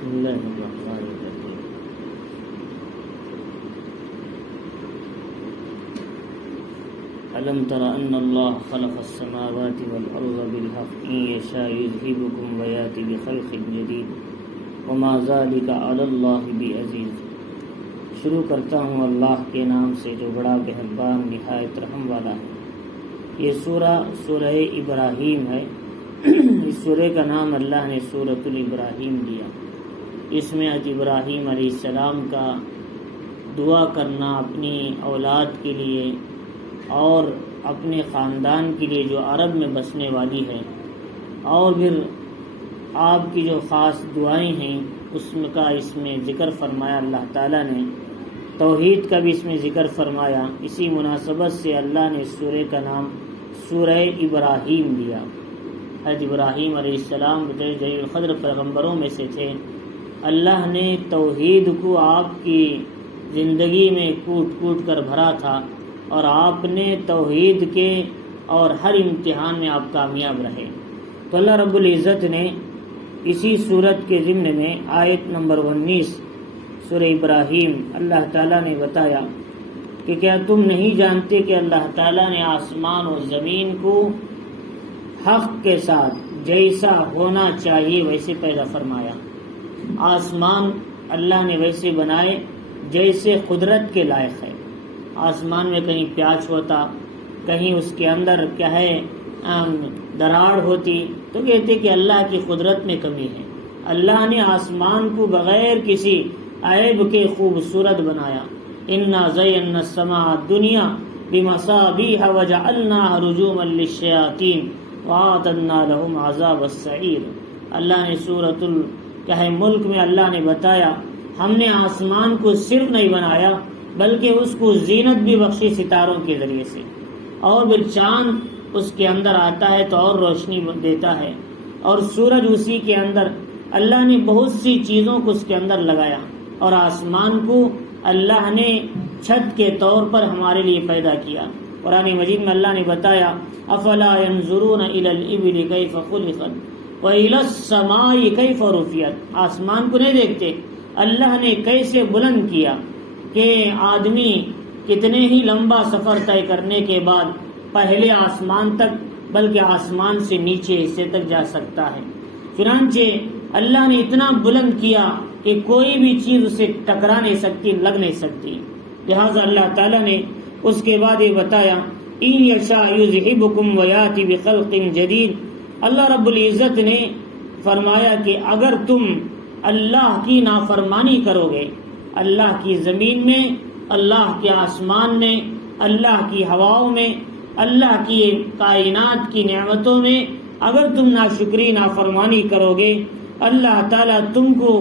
بسم اللہ الرحمن الرحیم۔ ألم تر أن الله خلق السماوات والأرض بالحق إن يشاء يذهبكم ويأتي بخلق جديد وما ذلك على الله بعزيز۔ شروع کرتا ہوں اللہ کے نام سے جو بڑا مہربان نہایت رحم والا ہے۔ یہ سورہ ابراہیم ہے۔ اس سورہ کا نام اللہ نے سورۃ الابراہیم دیا۔ اس میں حضرت ابراہیم علیہ السلام کا دعا کرنا اپنی اولاد کے لیے اور اپنے خاندان کے لیے جو عرب میں بسنے والی ہے، اور پھر آپ کی جو خاص دعائیں ہیں اس میں ذکر فرمایا اللہ تعالیٰ نے۔ توحید کا بھی اس میں ذکر فرمایا۔ اسی مناسبت سے اللہ نے اس سورہ کا نام سورہ ابراہیم دیا۔ حضرت ابراہیم علیہ السلام جلیل القدر پیغمبروں میں سے تھے۔ اللہ نے توحید کو آپ کی زندگی میں کوٹ کوٹ کر بھرا تھا، اور آپ نے توحید کے اور ہر امتحان میں آپ کامیاب رہے۔ تو اللہ رب العزت نے اسی صورت کے ضمن میں آیت نمبر 19 سورہ ابراہیم اللہ تعالیٰ نے بتایا کہ کیا تم نہیں جانتے کہ اللہ تعالیٰ نے آسمان و زمین کو حق کے ساتھ جیسا ہونا چاہیے ویسے پیدا فرمایا۔ آسمان اللہ نے ویسے بنائے جیسے قدرت کے لائق ہے۔ آسمان میں کہیں پیاچ ہوتا، کہیں اس کے اندر کیا ہے دراڑ ہوتی، تو کہتے کہ اللہ کی قدرت میں کمی ہے۔ اللہ نے آسمان کو بغیر کسی عیب کے خوبصورت بنایا۔ انا زینا السماء الدنیا بمصابیح وجعلناها رجوما للشیاطین واعتدنا لهم عذاب السعیر۔ اللہ نے سورۃ ملک میں اللہ نے بتایا ہم نے آسمان کو صرف نہیں بنایا بلکہ اس کو زینت بھی بخشی ستاروں کے ذریعے سے، اور پھر چاند اس کے اندر آتا ہے تو اور روشنی دیتا ہے، اور سورج اسی کے اندر اللہ نے بہت سی چیزوں کو اس کے اندر لگایا، اور آسمان کو اللہ نے چھت کے طور پر ہمارے لیے پیدا کیا۔ قرآن مجید میں اللہ نے بتایا افلا ينظرون الى الابل كيف خلقت والى السماء كيف رفعت۔ آسمان کو نہیں دیکھتے اللہ نے کیسے بلند کیا کہ آدمی کتنے ہی لمبا سفر طے کرنے کے بعد پہلے آسمان تک بلکہ آسمان سے نیچے حصے تک جا سکتا ہے۔ چنانچہ اللہ نے اتنا بلند کیا کہ کوئی بھی چیز اسے ٹکرا نہیں سکتی، لگ نہیں سکتی۔ لہٰذا اللہ تعالیٰ نے اس کے بعد یہ بتایا ان یشاء یذہبکم ویاتی بخلق جدید۔ اللہ رب العزت نے فرمایا کہ اگر تم اللہ کی نافرمانی کرو گے، اللہ کی زمین میں، اللہ کے آسمان میں، اللہ کی ہواؤں میں، اللہ کی کائنات کی نعمتوں میں اگر تم ناشکری نافرمانی کرو گے، اللہ تعالیٰ تم کو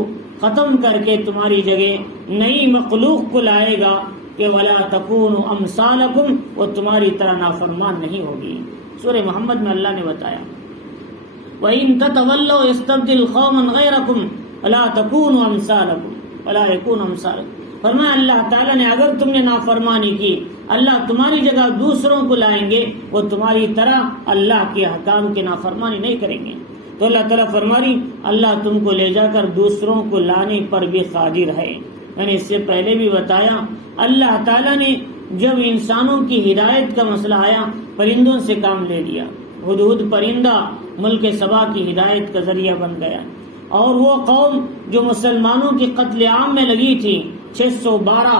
ختم کر کے تمہاری جگہ نئی مخلوق کو لائے گا کہ وَلَا تَكُونُوا أَمْثَالَكُمْ، وہ تمہاری طرح نافرمان نہیں ہوگی۔ سورہ محمد میں اللہ نے بتایا وَإِن تَتَوَلَّوْا يَسْتَبْدِلْ قَوْمًا غَيْرَكُمْ وَلَا تَكُونُوا أَمْثَالَكُمْ وَلَا يَكُونُوا أَمْثَالَكُمْ۔ فرمایا اللہ تعالیٰ نے اگر تم نے نافرمانی کی، اللہ تمہاری جگہ دوسروں کو لائیں گے، وہ تمہاری طرح اللہ کے احکام کی نافرمانی نہیں کریں گے۔ تو اللہ تعالیٰ فرماری اللہ تم کو لے جا کر دوسروں کو لانے پر بھی قادر ہے۔ میں نے اس سے پہلے بھی بتایا اللہ تعالیٰ نے جب انسانوں کی ہدایت کا مسئلہ آیا پرندوں سے کام لے لیا۔ ہدہد پرندہ ملک سبا کی ہدایت کا ذریعہ بن گیا، اور وہ قوم جو مسلمانوں کے قتل عام میں لگی تھی 612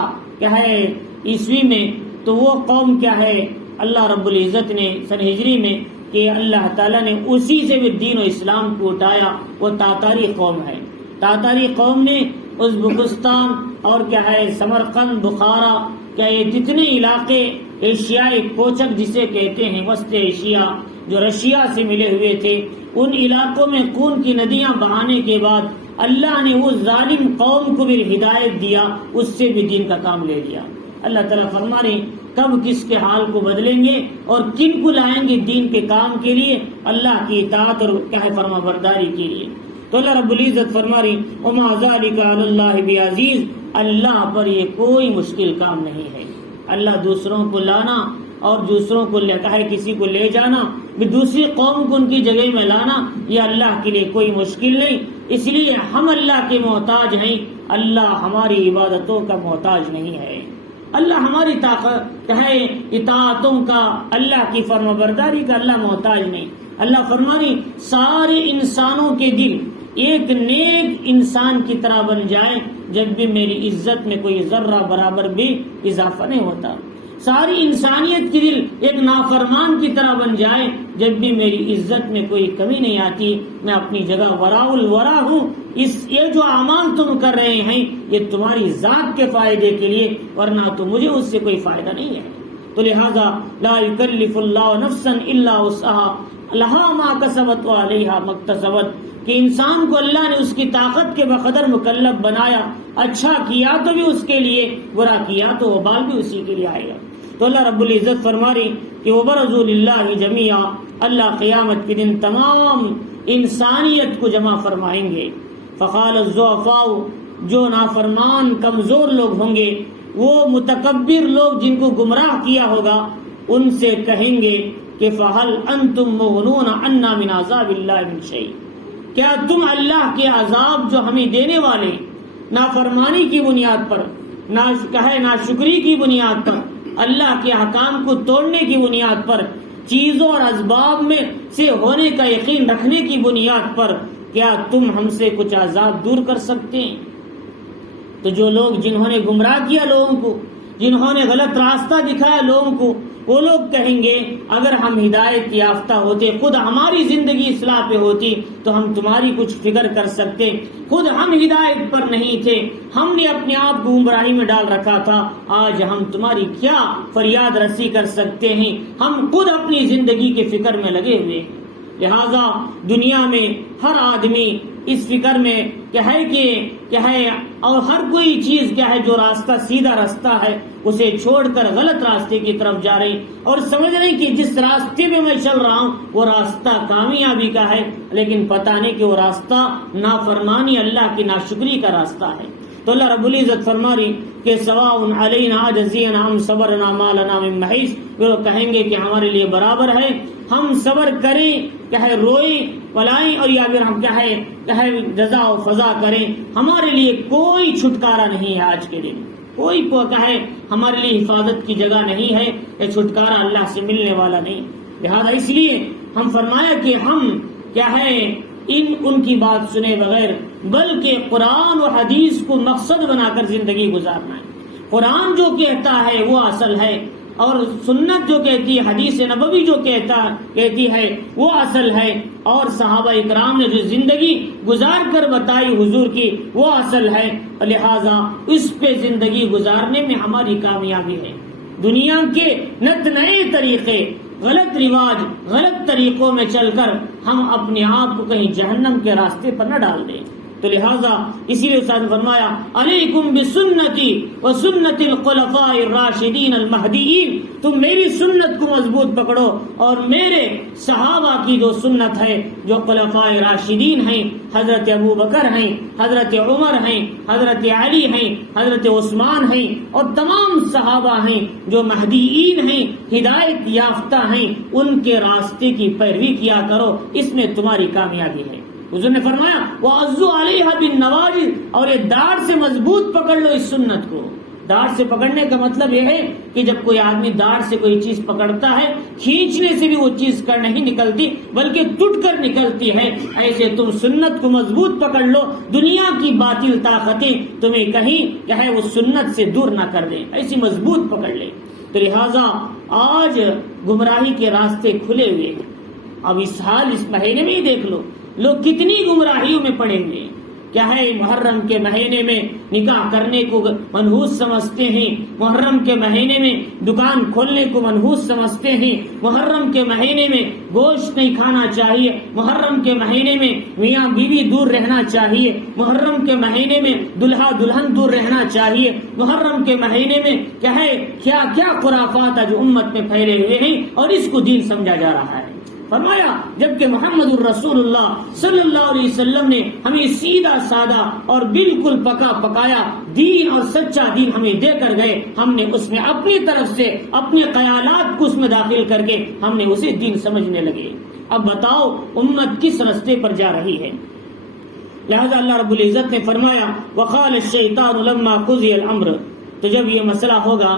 عیسوی میں، تو وہ قوم کیا ہے اللہ رب العزت نے سن ہجری میں کہ اللہ تعالیٰ نے اسی سے بھی دین و اسلام کو اٹھایا۔ وہ تاتاری قوم ہے۔ تاتاری قوم نے ازبکستان اور کیا ہے سمرقند، بخارا، کیا یہ جتنے علاقے ایشیائی کوچک جسے کہتے ہیں، وسط ایشیا جو رشیا سے ملے ہوئے تھے، ان علاقوں میں خون کی ندیاں بہانے کے بعد اللہ نے وہ ظالم قوم کو بھی ہدایت دیا، اس سے بھی دین کا کام لے لیا۔ اللہ تعالیٰ فرمانے کب کس کے حال کو بدلیں گے اور کن کو لائیں گے دین کے کام کے لیے، اللہ کی اطاعت اور کیا ہے فرما برداری کے لیے۔ تو اللہ رب العزت فرما رہی وما ذلک علی اللہ بعزیز، اللہ پر یہ کوئی مشکل کام نہیں ہے۔ اللہ دوسروں کو لانا اور دوسروں کو کسی کو لے جانا، بھی دوسری قوم کو ان کی جگہ میں لانا، یہ اللہ کے لیے کوئی مشکل نہیں۔ اس لیے ہم اللہ کے محتاج ہیں، اللہ ہماری عبادتوں کا محتاج نہیں ہے، اللہ ہماری طاقت ہے اطاعتوں کا، اللہ کی فرمانبرداری کا اللہ محتاج نہیں۔ اللہ فرمانی سارے انسانوں کے دل ایک نیک انسان کی طرح بن جائیں جب بھی میری عزت میں کوئی ذرہ برابر بھی اضافہ نہیں ہوتا، ساری انسانیت کی دل ایک نافرمان کی طرح بن جائے جب بھی میری عزت میں کوئی کمی نہیں آتی، میں اپنی جگہ وراء الورا ہوں، یہ جو اعمال تم کر رہے ہیں یہ تمہاری ذات کے فائدے کے لیے، ورنہ تو مجھے اس سے کوئی فائدہ نہیں ہے۔ تو لہذا لا یکلف اللہ نفسا الا وسعها لها ما کسبت وعلیہا ما اکتسبت، کہ انسان کو اللہ نے اس کی طاقت کے بقدر مکلف بنایا، اچھا کیا تو بھی اس کے لیے، برا کیا تو وبال بھی اسی کے لیے آئے گا۔ تو اللہ رب العزت فرما رہی کہ وبرزوا للہ جمیعا، اللہ قیامت کے دن تمام انسانیت کو جمع فرمائیں گے۔ فقال الضعفاء، جو نافرمان کمزور لوگ ہوں گے، وہ متکبر لوگ جن کو گمراہ کیا ہوگا، ان سے کہیں گے کہ فہل انتم مغنون عنا من عذاب اللہ من شیء، کیا تم اللہ کے عذاب جو ہمیں دینے والے نافرمانی کی بنیاد پر، ناشکری کی بنیاد پر، اللہ کے احکام کو توڑنے کی بنیاد پر، چیزوں اور اسباب میں سے ہونے کا یقین رکھنے کی بنیاد پر، کیا تم ہم سے کچھ عذاب دور کر سکتے ہیں؟ تو جو لوگ جنہوں نے گمراہ کیا لوگوں کو، جنہوں نے غلط راستہ دکھایا لوگوں کو، وہ لوگ کہیں گے اگر ہم ہدایت یافتہ ہوتے، خود ہماری زندگی اصلاح پہ ہوتی تو ہم تمہاری کچھ فکر کر سکتے، خود ہم ہدایت پر نہیں تھے، ہم نے اپنے آپ کو گمراہی میں ڈال رکھا تھا، آج ہم تمہاری کیا فریاد رسی کر سکتے ہیں، ہم خود اپنی زندگی کے فکر میں لگے ہوئے ہیں۔ لہذا دنیا میں ہر آدمی اس فکر میں کیا ہے اور ہر کوئی چیز کیا ہے جو راستہ سیدھا راستہ ہے اسے چھوڑ کر غلط راستے کی طرف جا رہی، اور سمجھ رہی کہ جس راستے میں میں چل رہا ہوں وہ راستہ کامیابی کا ہے، لیکن پتہ نہیں کہ وہ راستہ نافرمانی اللہ کی ناشکری کا راستہ ہے۔ تو اللہ رب العزت فرما رہی کہ سواء علینا اجزینا ام صبرنا ما لنا من محیص، وہ کہیں گے کہ ہمارے لیے برابر ہے، ہم صبر کریں کیا ہے روئیں پلائیں، اور یا پھر ہم کیا ہے جزا و فضا کریں، ہمارے لیے کوئی چھٹکارا نہیں ہے۔ آج کے دن کوئی کیا ہے ہمارے لیے حفاظت کی جگہ نہیں ہے، یہ چھٹکارا اللہ سے ملنے والا نہیں۔ لہذا اس لیے ہم فرمایا کہ ہم کیا ہے ان کی بات سنے بغیر بلکہ قرآن و حدیث کو مقصد بنا کر زندگی گزارنا ہے۔ قرآن جو کہتا ہے وہ اصل ہے، اور سنت جو کہتی ہے، حدیث نبوی جو کہتی ہے وہ اصل ہے، اور صحابہ اکرام نے جو زندگی گزار کر بتائی حضور کی وہ اصل ہے، لہذا اس پہ زندگی گزارنے میں ہماری کامیابی ہے۔ دنیا کے نت نئے طریقے، غلط رواج، غلط طریقوں میں چل کر ہم اپنے آپ کو کہیں جہنم کے راستے پر نہ ڈال دیں۔ تو لہذا اسی لیے استاد نے فرمایا علیکم بسنتی و سنت الخلفاء الراشدین المہدیین، تم میری سنت کو مضبوط پکڑو اور میرے صحابہ کی جو سنت ہے، جو خلفاء راشدین ہیں، حضرت ابو بکر ہیں، حضرت عمر ہیں، حضرت علی ہیں، حضرت عثمان ہیں، اور تمام صحابہ ہیں جو مہدیین ہیں، ہدایت یافتہ ہیں، ان کے راستے کی پیروی کیا کرو، اس میں تمہاری کامیابی ہے۔ حضور نے فرمایا وَعَضُّوا عَلَيْهَا بِالنَّوَاجِذِ، اور یہ داڑھ سے مضبوط پکڑ لو اس سنت کو۔ داڑھ سے پکڑنے کا مطلب یہ ہے کہ جب کوئی آدمی داڑھ سے کوئی چیز پکڑتا ہے، کھینچنے سے بھی وہ چیز کر نہیں نکلتی بلکہ ٹوٹ کر نکلتی ہے، ایسے تم سنت کو مضبوط پکڑ لو، دنیا کی باطل طاقتیں تمہیں کہیں کیا ہے وہ سنت سے دور نہ کر دیں، ایسی مضبوط پکڑ لیں۔ تو لہٰذا آج گمراہی کے راستے کھلے ہوئے ہیں۔ اب اس مہینے میں ہی دیکھ لو لوگ کتنی گمراہیوں میں پڑے ہوئے ہیں۔ کیا ہے محرم کے مہینے میں نکاح کرنے کو منحوس سمجھتے ہیں، محرم کے مہینے میں دکان کھولنے کو منحوس سمجھتے ہیں، محرم کے مہینے میں گوشت نہیں کھانا چاہیے، محرم کے مہینے میں میاں بیوی دور رہنا چاہیے، محرم کے مہینے میں دلہا دلہن دور رہنا چاہیے، محرم کے مہینے میں کیا ہے کیا کیا خرافات جو امت میں پھیلے ہوئے ہیں، اور اس کو دین سمجھا جا رہا ہے۔ فرمایا جبکہ محمد الرسول اللہ صلی اللہ علیہ وسلم نے ہمیں سیدھا سادہ اور بالکل پکا پکایا دین اور سچا دین ہمیں دے کر گئے، ہم نے اس میں اپنی طرف سے اپنے خیالات کو اس میں داخل کر کے ہم نے اسے دین سمجھنے لگے۔ اب بتاؤ امت کس راستے پر جا رہی ہے؟ لہذا اللہ رب العزت نے فرمایا وقال الشیطان لما قضی الامر، تو جب یہ مسئلہ ہوگا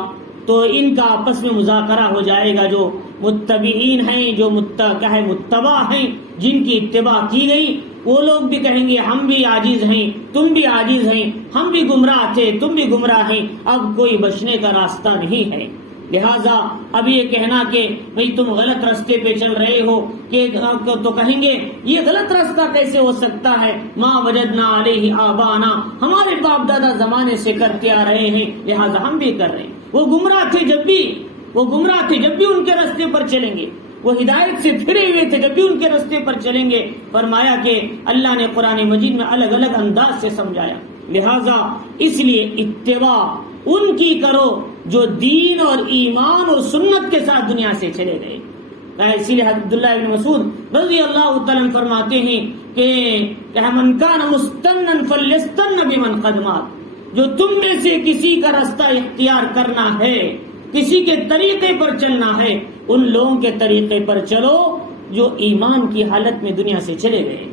تو ان کا آپس میں مذاکرہ ہو جائے گا، جو متبعین ہیں، جو متبع ہیں، جن کی اتباع کی گئی، وہ لوگ بھی کہیں گے ہم بھی عاجز ہیں، تم بھی عاجز ہیں، ہم بھی گمراہ تھے، تم بھی گمراہ ہیں، اب کوئی بچنے کا راستہ نہیں ہے۔ لہذا اب یہ کہنا کہ بھئی تم غلط راستے پہ چل رہے ہو کہ تو کہیں گے یہ غلط راستہ کیسے ہو سکتا ہے، ما وجدنا علیہ آبانا، ہمارے باپ دادا زمانے سے کرتے آ رہے ہیں، لہذا ہم بھی کر رہے ہیں۔ وہ گمراہ تھے جب بھی ان کے راستے پر چلیں گے، وہ ہدایت سے پھرے ہوئے تھے جب بھی ان کے راستے پر چلیں گے۔ فرمایا کہ اللہ نے قرآن مجید میں الگ الگ انداز سے سمجھایا، لہذا اس لیے اتباع ان کی کرو جو دین اور ایمان اور سنت کے ساتھ دنیا سے چلے گئے۔ اسی لیے عبداللہ بن مسعود رضی اللہ تعالیٰ فرماتے ہیں کہ من کان مستنن فلیستن بمن قد مات، جو تم میں سے کسی کا راستہ اختیار کرنا ہے، کسی کے طریقے پر چلنا ہے، ان لوگوں کے طریقے پر چلو جو ایمان کی حالت میں دنیا سے چلے گئے،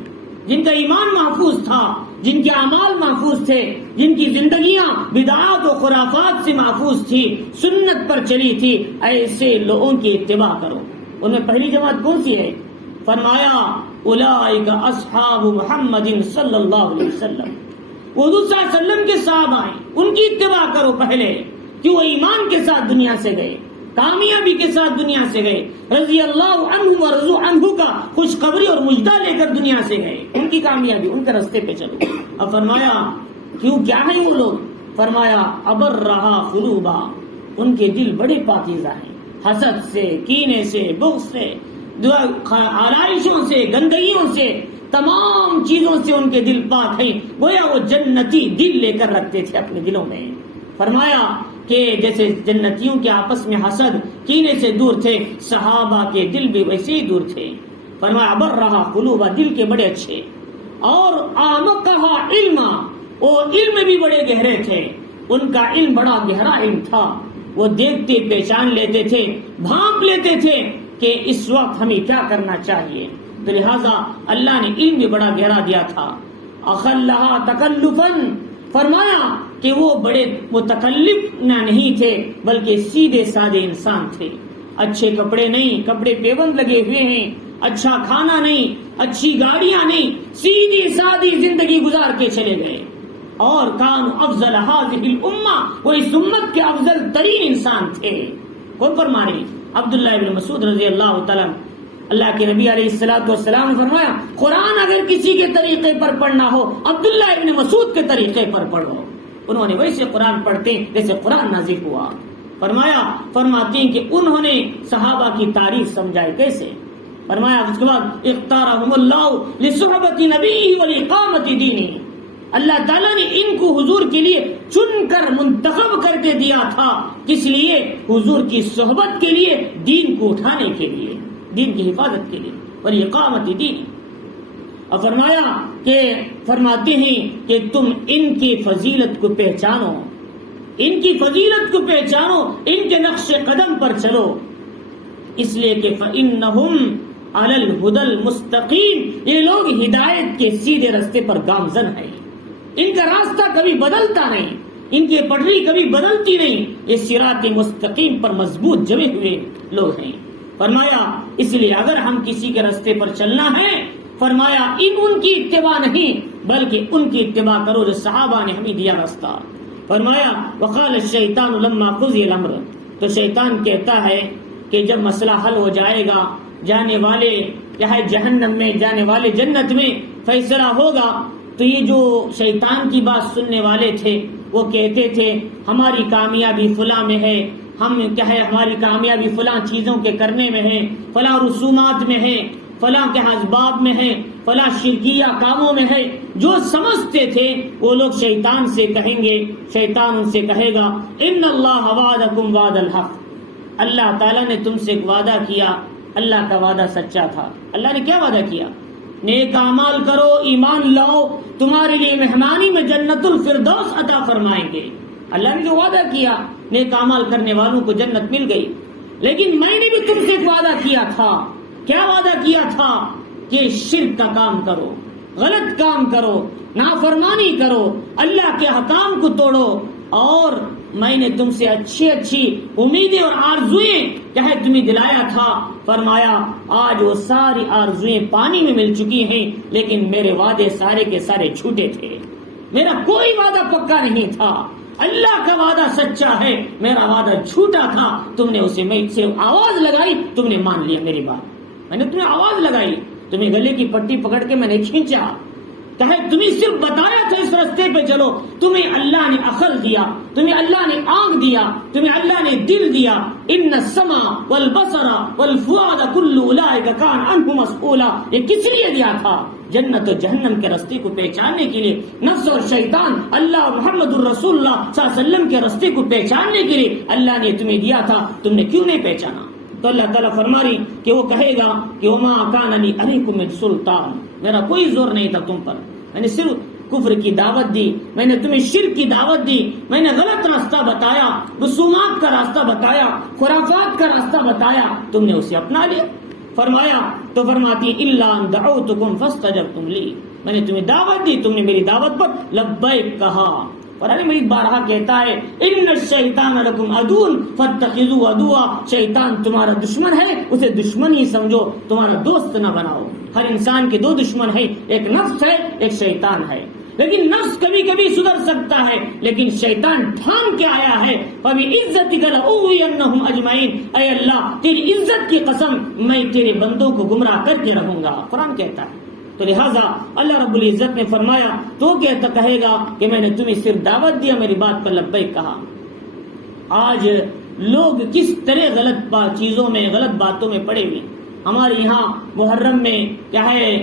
جن کا ایمان محفوظ تھا، جن کے اعمال محفوظ تھے، جن کی زندگیاں بدعات و خرافات سے محفوظ تھی، سنت پر چلی تھی، ایسے لوگوں کی اتباع کرو۔ ان میں پہلی جماعت کون سی ہے؟ فرمایا اولئک اصحاب محمد صلی اللہ علیہ وسلم، وہ حضور صلی اللہ علیہ وسلم کے صحابہ ہیں، ان کی اتباع کرو پہلے، کہ وہ ایمان کے ساتھ دنیا سے گئے، کامیابی کے ساتھ دنیا سے گئے، رضی اللہ عنہ ورضوا عنہ کا خوشخبری اور مجدہ لے کر دنیا سے گئے، ان کی کامیابی، ان کے راستے پہ چلو۔ اب فرمایا کیوں، کیا ہیں وہ لوگ؟ فرمایا ابر رہا قلوبا، ان کے دل بڑے پاکیزہ ہیں، حسد سے، کینے سے، بغض سے، آرائشوں سے، گندگیوں سے، تمام چیزوں سے ان کے دل پاک ہیں، گویا وہ جنتی دل لے کر رکھتے تھے اپنے دلوں میں۔ فرمایا کہ جیسے جنتیوں کے آپس میں حسد کینے سے دور تھے، صحابہ کے دل بھی ویسے ہی دور تھے۔ فرمایا ابر رہا قلوبا، دل کے بڑے اچھے، اور اعمقھا علما، وہ علم بھی بڑے گہرے تھے، ان کا علم بڑا گہرا علم تھا، وہ دیکھتے پہچان لیتے تھے، بھانپ لیتے تھے کہ اس وقت ہمیں کیا کرنا چاہیے، تو لہذا اللہ نے علم بھی بڑا گہرا دیا تھا۔ اخلھا تکلفا، فرمایا کہ وہ بڑے متکلف نہیں تھے، بلکہ سیدھے سادے انسان تھے، اچھے کپڑے نہیں، کپڑے پیبند لگے ہوئے ہیں، اچھا کھانا نہیں، اچھی گاڑیاں نہیں، سیدھی سادی زندگی گزار کے چلے گئے، اور کانوا افضل هذه الامہ، وہ اس امت کے افضل ترین انسان تھے۔ کون فرمانے؟ عبداللہ بن مسعود رضی اللہ تعالیٰ۔ اللہ کے نبی علیہ الصلوۃ والسلام نے فرمایا قرآن اگر کسی کے طریقے پر پڑھنا ہو عبداللہ ابن مسعود کے طریقے پر پڑھو، انہوں نے ویسے قرآن پڑھتے جیسے قرآن نازل ہوا۔ فرماتے ہیں کہ انہوں نے صحابہ کی تاریخ سمجھائی، کیسے؟ فرمایا اس کے بعد اختارهم اللہ لصحبۃ نبیہ ولاقامۃ دینہ، اللہ تعالیٰ نے ان کو حضور کے لیے چن کر منتخب کر کے دیا تھا، کس لیے؟ حضور کی صحبت کے لیے، دین کو اٹھانے کے لیے، دین کی حفاظت کے لیے، اور اقامت دین۔ اور فرماتے ہیں کہ تم ان کی فضیلت کو پہچانو، ان کی فضیلت کو پہچانو، ان کے نقش قدم پر چلو، اس لیے کہ فإنہم علی الہدی المستقیم، یہ لوگ ہدایت کے سیدھے راستے پر گامزن ہیں، ان کا راستہ کبھی بدلتا نہیں، ان کی پٹری کبھی بدلتی نہیں، یہ صراط مستقیم پر مضبوط جمے ہوئے لوگ ہیں۔ فرمایا اس لیے اگر ہم کسی کے راستے پر چلنا ہے، فرمایا ان کی اتباع نہیں بلکہ ان کی اتباع کرو جو صحابہ نے ہمیں دیا راستہ۔ فرمایا وقال الشیطان لما قضی الامر، تو شیطان کہتا ہے کہ جب مسئلہ حل ہو جائے گا، جانے والے چاہے جہنم میں، جانے والے جنت میں فیصلہ ہوگا، تو یہ جو شیطان کی بات سننے والے تھے وہ کہتے تھے ہماری کامیابی فلاں میں ہے، ہم کیا ہے، ہماری کامیابی فلاں چیزوں کے کرنے میں ہے، فلاں رسومات میں ہے، فلاں کے اسباب میں ہے، فلاں شرکیہ کاموں میں ہے، جو سمجھتے تھے وہ لوگ شیطان سے کہیں گے، شیطان ان سے کہے گا ان اللہ وعدکم وعد الحق، اللہ تعالیٰ نے تم سے ایک وعدہ کیا، اللہ کا وعدہ سچا تھا۔ اللہ نے کیا وعدہ کیا؟ نیک اعمال کرو، ایمان لاؤ، تمہارے لیے مہمانی میں جنت الفردوس عطا فرمائیں گے۔ اللہ نے جو وعدہ کیا، نیک اعمال کرنے والوں کو جنت مل گئی، لیکن میں نے بھی تم سے ایک وعدہ کیا تھا۔ کیا وعدہ کیا تھا؟ کہ شرک کا کام کرو، غلط کام کرو، نافرمانی کرو، اللہ کے حکام کو توڑو، اور میں نے تم سے اچھی اچھی امیدیں اور آرزویں کہے تمہیں دلایا تھا، فرمایا آج وہ ساری آرزویں پانی میں مل چکی ہیں، لیکن میرے وعدے سارے کے سارے جھوٹے تھے، میرا کوئی وعدہ پکا نہیں تھا، اللہ کا وعدہ سچا ہے، میرا وعدہ جھوٹا تھا، تم نے اسے میں سے آواز لگائی، تم نے مان لیا میری بات، میں نے تمہیں آواز لگائی، تمہیں گلے کی پٹی پکڑ کے میں نے کھینچا، کہے تمہیں صرف بتایا تھا اس راستے پہ چلو، تمہیں اللہ نے عقل دیا، تمہیں اللہ نے آنکھ دیا، تمہیں اللہ نے دل دیا، ان السمع والبصر والفؤاد كل اولئک کان عنہ مسئولا، یہ کس لیے دیا تھا؟ جنت و جہنم کے راستے کو پہچاننے کے لیے، نفس اور شیطان، اللہ اور محمد الرسول اللہ صلی اللہ علیہ وسلم کے راستے کو پہچاننے کے لیے اللہ نے تمہیں دیا تھا، تم نے کیوں نہیں پہچانا؟ تو اللہ تعالیٰ فرما رہی کہ وہ کہے گا کہ وما کان لی علیکم من سلطان، میرا کوئی زور نہیں تھا تم پر، میں نے صرف کفر کی دعوت دی، میں نے تمہیں شرک کی دعوت دی، میں نے غلط راستہ بتایا، رسومات کا راستہ بتایا، خرافات کا راستہ بتایا، تم نے اسے اپنا لیا۔ فرمایا تو فرماتی الا ان دعوتکم فاستجبتم لی، میں نے تمہیں دعوت دی، تم نے میری دعوت پر لبیک کہا۔ قرآن مجید بارہا کہتا ہے ان الشیطان لکم عدو فاتخذوه عدوا، شیطان تمہارا دشمن ہے، اسے دشمن ہی سمجھو، تمہارا دوست نہ بناؤ۔ ہر انسان کے دو دشمن ہیں، ایک نفس ہے، ایک شیطان ہے، لیکن نفس کبھی کبھی سدھر سکتا ہے، لیکن شیطان ٹھان کے آیا ہے فَبِعِزَّتِكَ لَأُغْوِيَنَّهُمْ أَجْمَعِينَ، اے اللہ تیری عزت کی قسم میں تیرے بندوں کو گمراہ کر کے رہوں گا، قرآن کہتا ہے۔ تو لہٰذا اللہ رب العزت نے فرمایا تو کہے گا کہ میں نے تمہیں صرف دعوت دیا، میری بات پر لبیک کہا۔ آج لوگ کس طرح غلط چیزوں میں، غلط باتوں میں پڑے ہوئے، ہمارے یہاں محرم میں کیا ہے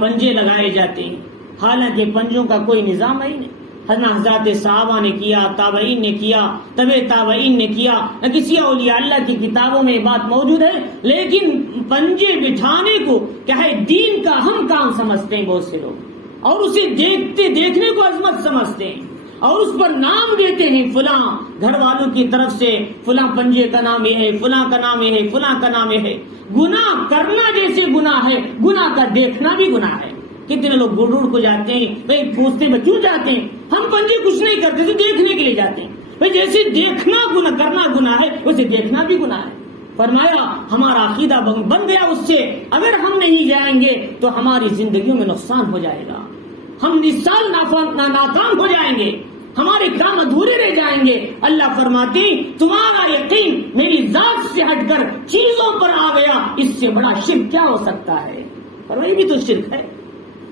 پنجے لگائے جاتے ہیں، حالانکہ پنجوں کا کوئی نظام ہی نہیں، حضرات صحابہ نے کیا، تابعین نے کیا، تبع تابعین نے کیا، نہ کسی اولیاء اللہ کی کتابوں میں بات موجود ہے، لیکن پنجے بٹھانے کو کیا ہے دین کا اہم کام سمجھتے ہیں بہت سے لوگ، اور اسے دیکھنے کو عظمت سمجھتے ہیں، اور اس پر نام دیتے ہیں، فلاں گھر والوں کی طرف سے فلاں پنجے کا نام یہ ہے، فلاں کا نام یہ ہے، فلاں کا نام یہ ہے۔ گناہ کرنا جیسے گناہ ہے، گناہ کا دیکھنا بھی گناہ ہے۔ کتنے لوگ گڑ کو جاتے ہیں، بھائی پوچھتے ہیں کیوں جاتے ہیں، ہم پنجے کچھ نہیں کرتے تو دیکھنے کے لیے جاتے ہیں، بھائی جیسے دیکھنا گناہ کرنا گناہ ہے ویسے دیکھنا بھی گناہ ہے۔ فرمایا ہمارا عقیدہ بن گیا اس سے، اگر ہم نہیں جائیں گے تو ہماری زندگیوں میں نقصان ہو جائے گا، ہم نسال ناکام ہو جائیں گے، ہمارے کام ادھورے رہ جائیں گے۔ اللہ فرماتے تمہارا یقین میری ذات سے ہٹ کر چیزوں پر آ گیا، اس سے بڑا شرک کیا ہو سکتا ہے؟ فرمایا بھی تو شرک ہے۔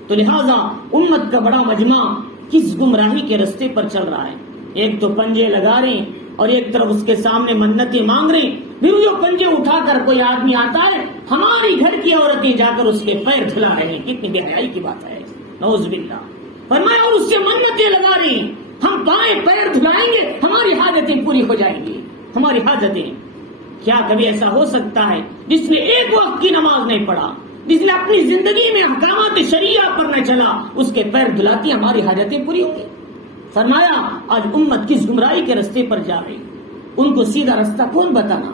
تو لہٰذا امت کا بڑا مجمع کس گمراہی کے رستے پر چل رہا ہے، ایک تو پنجے لگا رہے ہیں اور ایک طرف اس کے سامنے منتیں مانگ رہے ہیں، پھر وہ پنجے اٹھا کر کوئی آدمی آتا ہے، ہماری گھر کی عورتیں جا کر اس کے پیر دھلا رہے ہیں، کتنی بے حیائی کی بات ہے، نعوذ باللہ۔ فرمایا اور اس سے منتیں لگا رہے ہیں، ہم پائیں پیر دھلائیں گے ہماری حاجتیں پوری ہو جائیں گی، ہماری حاجتیں۔ کیا کبھی ایسا ہو سکتا ہے جس نے ایک وقت کی نماز نہیں پڑھا، جس نے اپنی زندگی میں احکامات شریعہ پر نہ چلا، اس کے پیر دھلاتی ہماری حاجتیں پوری ہوں گی؟ فرمایا آج امت کس گمراہی کے رستے پر جا رہی، ان کو سیدھا راستہ کون بتانا؟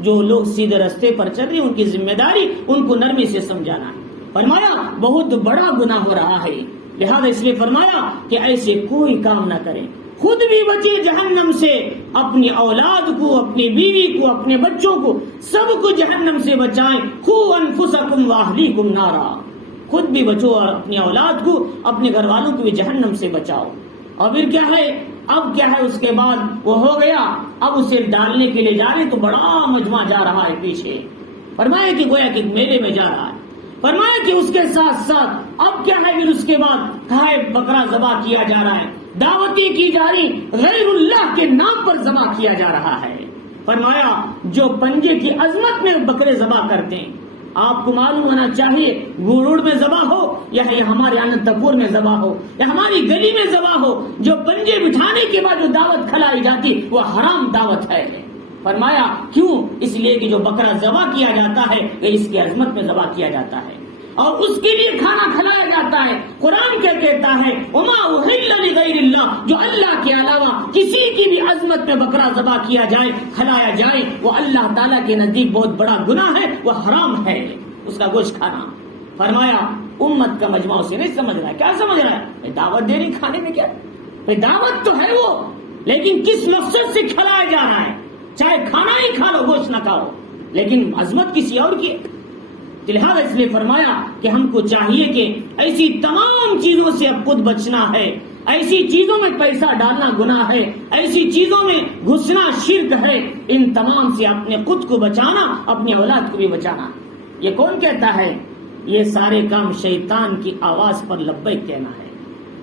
جو لوگ سیدھے راستے پر چل رہے ان کی ذمہ داری ان کو نرمی سے سمجھانا ہے۔ فرمایا بہت بڑا گناہ ہو رہا ہے، لہذا اس لیے فرمایا کہ ایسے کوئی کام نہ کریں، خود بھی بچے جہنم سے، اپنی اولاد کو، اپنی بیوی کو، اپنے بچوں کو، سب کو جہنم سے بچائیں۔ قوا انفسکم واہلیکم نارا، خود بھی بچو اور اپنی اولاد کو، اپنے گھر والوں کو بھی جہنم سے بچاؤ۔ اور پھر کیا ہے، اب کیا ہے، اس کے بعد وہ ہو گیا، اب اسے ڈالنے کے لیے جا رہے تو بڑا مجمع جا رہا ہے پیچھے، فرمایا کہ گویا کہ میلے میں جا رہا ہے۔ فرمایا کہ اس کے ساتھ ساتھ اب کیا ہے، پھر اس کے بعد گائے بکرا ذبح کیا جا رہا ہے، دعوتیں کی جا رہی، غیر اللہ کے نام پر ذبح کیا جا رہا ہے۔ فرمایا جو پنجے کی عظمت میں بکرے ذبح کرتے ہیں، آپ کو معلوم ہونا چاہیے گوڑ میں ذبح ہو یا ہمارے اننت پور میں ذبح ہو یا ہماری گلی میں ذبح ہو، جو پنجے بٹھانے کے بعد جو دعوت کھلائی جاتی وہ حرام دعوت ہے۔ فرمایا کیوں؟ اس لیے کہ جو بکرا ذبح کیا جاتا ہے یہ اس کی عظمت میں ذبح کیا جاتا ہے اور اس کے لیے کھانا کھلایا جاتا ہے۔ قرآن کیا کہتا ہے، وما اہل لغیر اللہ، جو اللہ کے علاوہ کسی کی بھی عظمت میں بکرا ذبح کیا جائے، کھلایا جائے، وہ اللہ تعالیٰ کے نزدیک بہت بڑا گناہ ہے، وہ حرام ہے اس کا گوشت کھانا۔ فرمایا امت کا مجمع اسے نہیں سمجھ رہا ہے. کیا سمجھ رہا ہے؟ دعوت دے رہی کھانے میں کیا؟ دعوت تو ہے وہ، لیکن کس مقصد سے کھلایا جا رہا ہے؟ چاہے کھانا ہی کھا لو، گوشت نہ کھاؤ، لیکن عظمت کسی اور کی ہے. لہٰذا اس لیے فرمایا کہ ہم کو چاہیے کہ ایسی تمام چیزوں سے اب خود بچنا ہے. ایسی چیزوں میں پیسہ ڈالنا گناہ ہے، ایسی چیزوں میں گھسنا شرک ہے. ان تمام سے اپنے خود کو بچانا، اپنی اولاد کو بھی بچانا. یہ کون کہتا ہے؟ یہ سارے کام شیطان کی آواز پر لبیک کہنا ہے.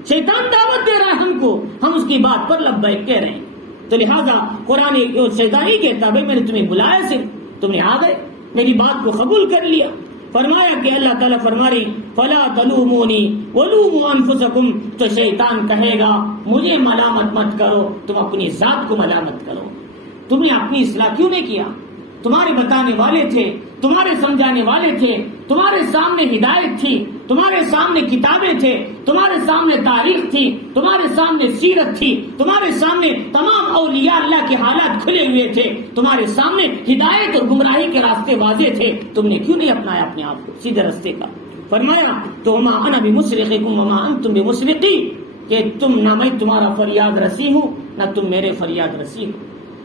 شیطان دعوت دے رہا ہے ہم کو، ہم اس کی بات پر لبیک کہہ رہے ہیں. تو لہٰذا قرآن شیطان ہی کہتا بھائی میں نے تمہیں بلایا، صرف تم نے آ گئے، میری بات کو قبول کر لیا. فرمایا کہ اللہ تعالیٰ فرما رہی فلا تلومونی ولوموا انفسکم، تو شیطان کہے گا مجھے ملامت مت کرو، تم اپنی ذات کو ملامت کرو. تم نے اپنی اصلاح کیوں نہیں کیا؟ تمہارے بتانے والے تھے، تمہارے سمجھانے والے تھے، تمہارے سامنے ہدایت تھی، تمہارے سامنے کتابیں تھے، تمہارے سامنے تاریخ تھی، تمہارے سامنے سیرت تھی، تمہارے سامنے تمام اولیاء اللہ کے حالات کھلے ہوئے تھے، تمہارے سامنے ہدایت اور گمراہی کے راستے واضح تھے. تم نے کیوں نہیں اپنایا اپنے آپ کو سیدھے راستے کا؟ فرمایا تو ما انا بمصرخکم وما انتم بمصرخی، کہ تم نہ میں تمہارا فریاد رسی ہوں نہ تم میرے فریاد رسی ہو.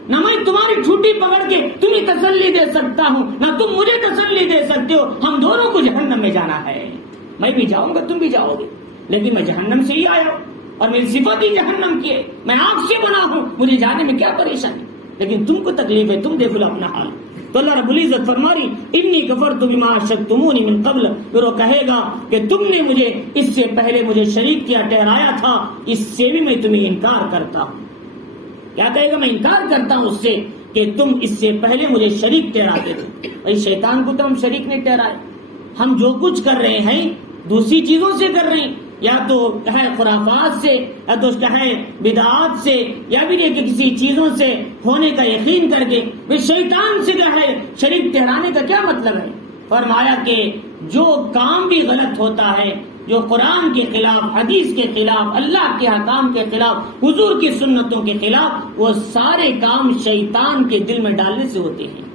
نہ میں تمہاری چھٹی پکڑ کے تمہیں تسلی دے سکتا ہوں، نہ تم مجھے تسلی دے سکتے ہو. ہم دونوں کو جہنم میں جانا ہے. میں بھی جاؤں گا، تم بھی جاؤ گے، لیکن میں جہنم سے ہی آیا ہوں اور میری صفت ہی جہنم کی ہے. میں آگ سے بنا ہوں، مجھے جانے میں کیا پریشانی، لیکن تم کو تکلیف ہے. تم دیکھ لو اپنا حال. تو اللہ رب العزت فرما رہی انی کفرت بما اشرکتمونی من قبل، پھر وہ کہے گا کہ تم نے مجھے اس سے پہلے مجھے شریک کیا، ٹھہرایا تھا، اس سے بھی میں تمہیں انکار کرتا ہوں. کیا کہے گا؟ میں انکار کرتا ہوں اس سے کہ تم اس سے پہلے مجھے شریک ٹھہراتے تھے. بھائی شیطان کو تو ہم شریک نہیں ٹھہرائے. ہم جو کچھ کر رہے ہیں دوسری چیزوں سے کر رہے ہیں، یا تو ہے خرافات سے، یا تو ہے بدعات سے، یا بھی کہ کسی چیزوں سے ہونے کا یقین کر کے. بھائی شیطان سے جو ہے شریک ٹھہرانے کا کیا مطلب ہے؟ فرمایا کہ جو کام بھی غلط ہوتا ہے، جو قرآن کے خلاف، حدیث کے خلاف، اللہ کے احکام کے خلاف، حضور کی سنتوں کے خلاف، وہ سارے کام شیطان کے دل میں ڈالنے سے ہوتے ہیں،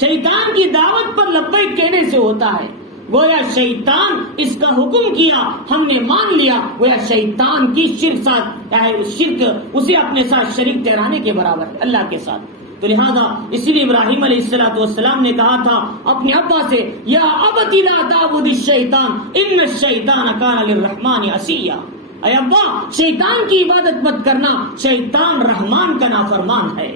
شیطان کی دعوت پر لبیک کہنے سے ہوتا ہے. گویا شیطان اس کا حکم کیا، ہم نے مان لیا، گویا شیطان کی شرک اسے اپنے ساتھ شریک ٹھہرانے کے برابر ہے اللہ کے ساتھ. تو لہذا اسی لیے ابراہیم علیہ السلام نے کہا تھا اپنے ابا سے یا ابت لا تعبد الشیطان ان الشیطان کان للرحمن عصیا. اے ابا شیطان کی عبادت مت کرنا، شیطان رحمان کا نافرمان ہے.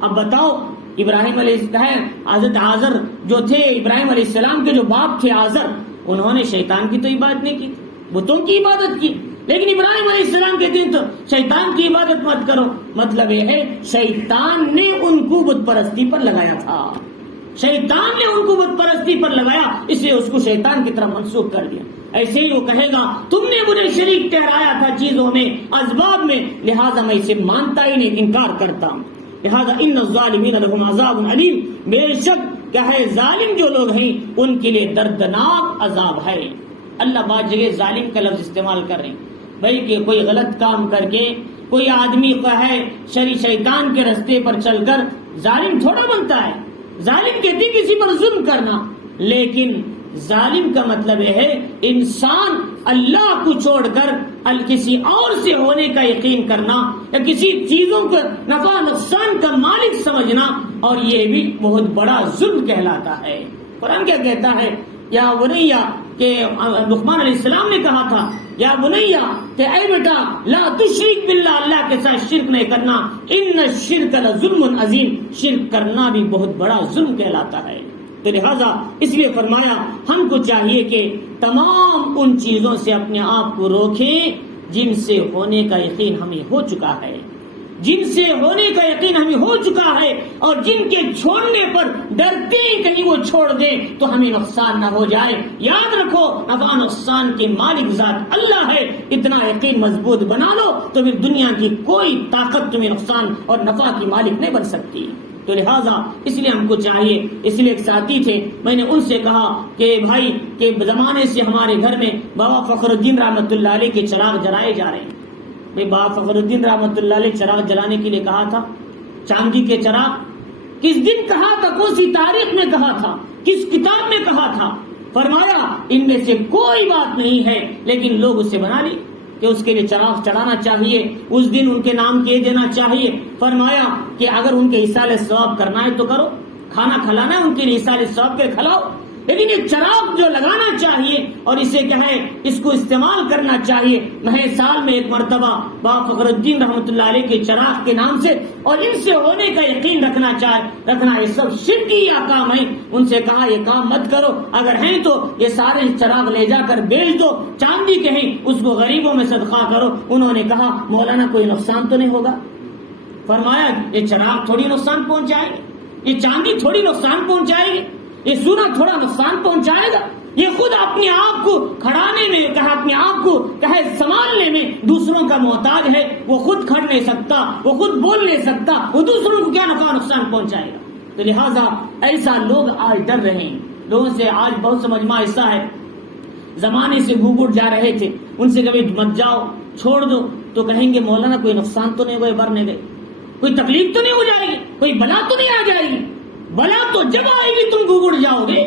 اب بتاؤ ابراہیم علیہ السلام، حضرت آزر جو تھے ابراہیم علیہ السلام کے جو باپ تھے آزر، انہوں نے شیطان کی تو عبادت نہیں کی، بتوں کی عبادت کی. لیکن ابراہیم علیہ السلام کہتے ہیں تو شیطان کی عبادت مت کرو. مطلب یہ ہے شیطان نے ان کو بت پرستی پر لگایا تھا، شیطان نے ان کو بت پرستی پر لگایا، اس لیے اس کو شیطان کی طرف منسوخ کر دیا. ایسے ہی وہ کہے گا تم نے مجھے شریک ٹھہرایا تھا چیزوں میں، اسباب میں، لہذا میں اسے مانتا ہی نہیں، انکار کرتا ہوں. لہذا ان الظالمین لهم عذاب علیم، بے شک کیا ہے ظالم جو لوگ ہیں ان کے لیے دردناک عذاب ہے. اللہ بعض جگہ ظالم کا لفظ استعمال کر رہے ہیں بھائی کہ کوئی غلط کام کر کے کوئی آدمی کو ہے شیطان کے رستے پر چل کر ظالم تھوڑا بنتا ہے. ظالم کہتے کسی پر ظلم کرنا، لیکن ظالم کا مطلب یہ ہے انسان اللہ کو چھوڑ کر کسی اور سے ہونے کا یقین کرنا، یا کسی چیزوں کو نفع نقصان کا مالک سمجھنا، اور یہ بھی بہت بڑا ظلم کہلاتا ہے. قرآن کیا کہتا ہے؟ یا بنیا، کہ لقمان علیہ السلام نے کہا تھا یا بنیا کہ اے بیٹا لا تشرک باللہ، اللہ کے ساتھ شرک نہیں کرنا، ان الشرک لظلم عظیم، شرک کرنا بھی بہت بڑا ظلم کہلاتا ہے. تو لہذا اس لیے فرمایا ہم کو چاہیے کہ تمام ان چیزوں سے اپنے آپ کو روکیں جن سے ہونے کا یقین ہمیں ہو چکا ہے، جن سے ہونے کا یقین ہمیں ہو چکا ہے، اور جن کے چھوڑنے پر ڈرتے ہیں کہیں وہ چھوڑ دیں تو ہمیں نقصان نہ ہو جائے. یاد رکھو نفع نقصان کے مالک ذات اللہ ہے، اتنا یقین مضبوط بنا لو تو پھر دنیا کی کوئی طاقت تمہیں نقصان اور نفع کی مالک نہیں بن سکتی. تو لہٰذا اس لیے ہم کو چاہیے، اس لیے ایک ساتھی تھے، میں نے ان سے کہا کہ بھائی کے زمانے سے ہمارے گھر میں بابا فخر الدین رحمۃ اللہ علیہ کے چراغ جلائے جا رہے ہیں. بھائی بابا فخر الدین رحمۃ اللہ علیہ چراغ جلانے کے لیے کہا تھا، چاندی کے چراغ کس دن کہا تھا، کون سی تاریخ میں کہا تھا، کس کتاب میں کہا تھا؟ فرمایا ان میں سے کوئی بات نہیں ہے، لیکن لوگ اسے بنا لی کہ اس کے لیے چراغ چڑھانا چاہیے، اس دن ان کے نام کیے دینا چاہیے۔ فرمایا کہ اگر ان کے ایصال ثواب کرنا ہے تو کرو، کھانا کھلانا ہے ان کے لیے ایصال ثواب کے کھلاؤ، لیکن یہ چراغ جو لگانا چاہیے اور اسے کہیں اس کو استعمال کرنا چاہیے، محض سال میں ایک مرتبہ بابا فخر الدین رحمۃ اللہ علیہ کے چراغ کے نام سے اور ان سے ہونے کا یقین رکھنا یہ سب شرکی کام ہے۔ ان سے کہا یہ کام مت کرو، اگر ہیں تو یہ سارے چراغ لے جا کر بیچ دو، چاندی کے ہیں اس کو غریبوں میں صدقہ کرو۔ انہوں نے کہا مولانا کوئی نقصان تو نہیں ہوگا؟ فرمایا یہ چراغ تھوڑی نقصان پہنچائے گی، یہ چاندی تھوڑی نقصان پہنچائے گی، یہ سونا تھوڑا نقصان پہنچائے گا، یہ خود اپنے آپ کو کھڑانے میں اپنے آپ کو سنبھالنے میں دوسروں کا محتاج ہے، وہ خود کھڑ نہیں سکتا، وہ خود بول نہیں سکتا، وہ دوسروں کو کیا نقصان پہنچائے گا؟ تو لہٰذا ایسا لوگ آج ڈر رہے ہیں، لوگوں سے آج بہت سا مجمع ایسا ہے زمانے سے گوگڑ جا رہے تھے، ان سے کبھی مت جاؤ چھوڑ دو تو کہیں گے مولانا کوئی نقصان تو نہیں ہوئے، برنے گئے، کوئی تکلیف تو نہیں ہو جائے گی، کوئی بلا تو نہیں آ جائے گی؟ بلا تو جب آئے گی تم گوگڑ جاؤ گے،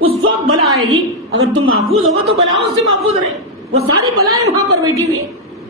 اس وقت بلا آئے گی، اگر تم محفوظ ہوگا تو بلاؤں سے محفوظ رہے، وہ ساری بلائیں وہاں پر بیٹھی ہوئی۔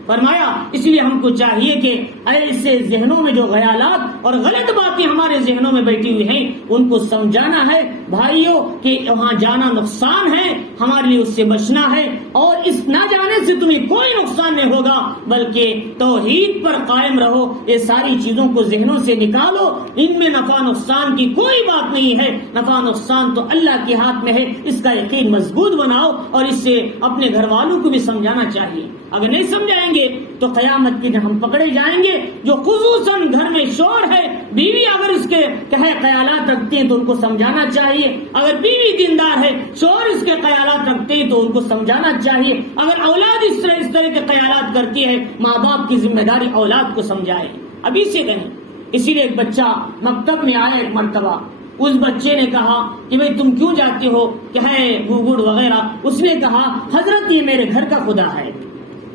فرمایا اس لیے ہم کو چاہیے کہ ایسے ذہنوں میں جو خیالات اور غلط باتیں ہمارے ذہنوں میں بیٹھی ہوئی ہیں ان کو سمجھانا ہے بھائیوں کہ وہاں جانا نقصان ہے، ہمارے لیے اس سے بچنا ہے، اور اس نہ جانے سے تمہیں کوئی نقصان نہیں ہوگا بلکہ توحید پر قائم رہو۔ یہ ساری چیزوں کو ذہنوں سے نکالو، ان میں نفع نقصان کی کوئی بات نہیں ہے، نفع نقصان تو اللہ کے ہاتھ میں ہے، اس کا یقین مضبوط بناؤ اور اس سے اپنے گھر والوں کو بھی سمجھانا چاہیے۔ اگر نہیں سمجھائیں گے تو قیامت کے دن ہم پکڑے جائیں گے۔ جو خصوصاً گھر میں شور ہے، بیوی اگر اس کے خیالات رکھتے ہیں تو ان کو سمجھانا چاہیے، اگر بیوی دیندار ہے شور اس کے خیالات رکھتے ہیں تو ان کو سمجھانا چاہیے، اگر اولاد اس طرح کے خیالات کرتی ہے ماں باپ کی ذمہ داری اولاد کو سمجھائے، ابھی سے کہیں۔ اسی لیے ایک بچہ مکتب میں آیا ایک مرتبہ، اس بچے نے کہا کہ بھئی تم کیوں جاتے ہو کہ ہے گوگڑ وغیرہ؟ اس نے کہا حضرت یہ میرے گھر کا خدا ہے۔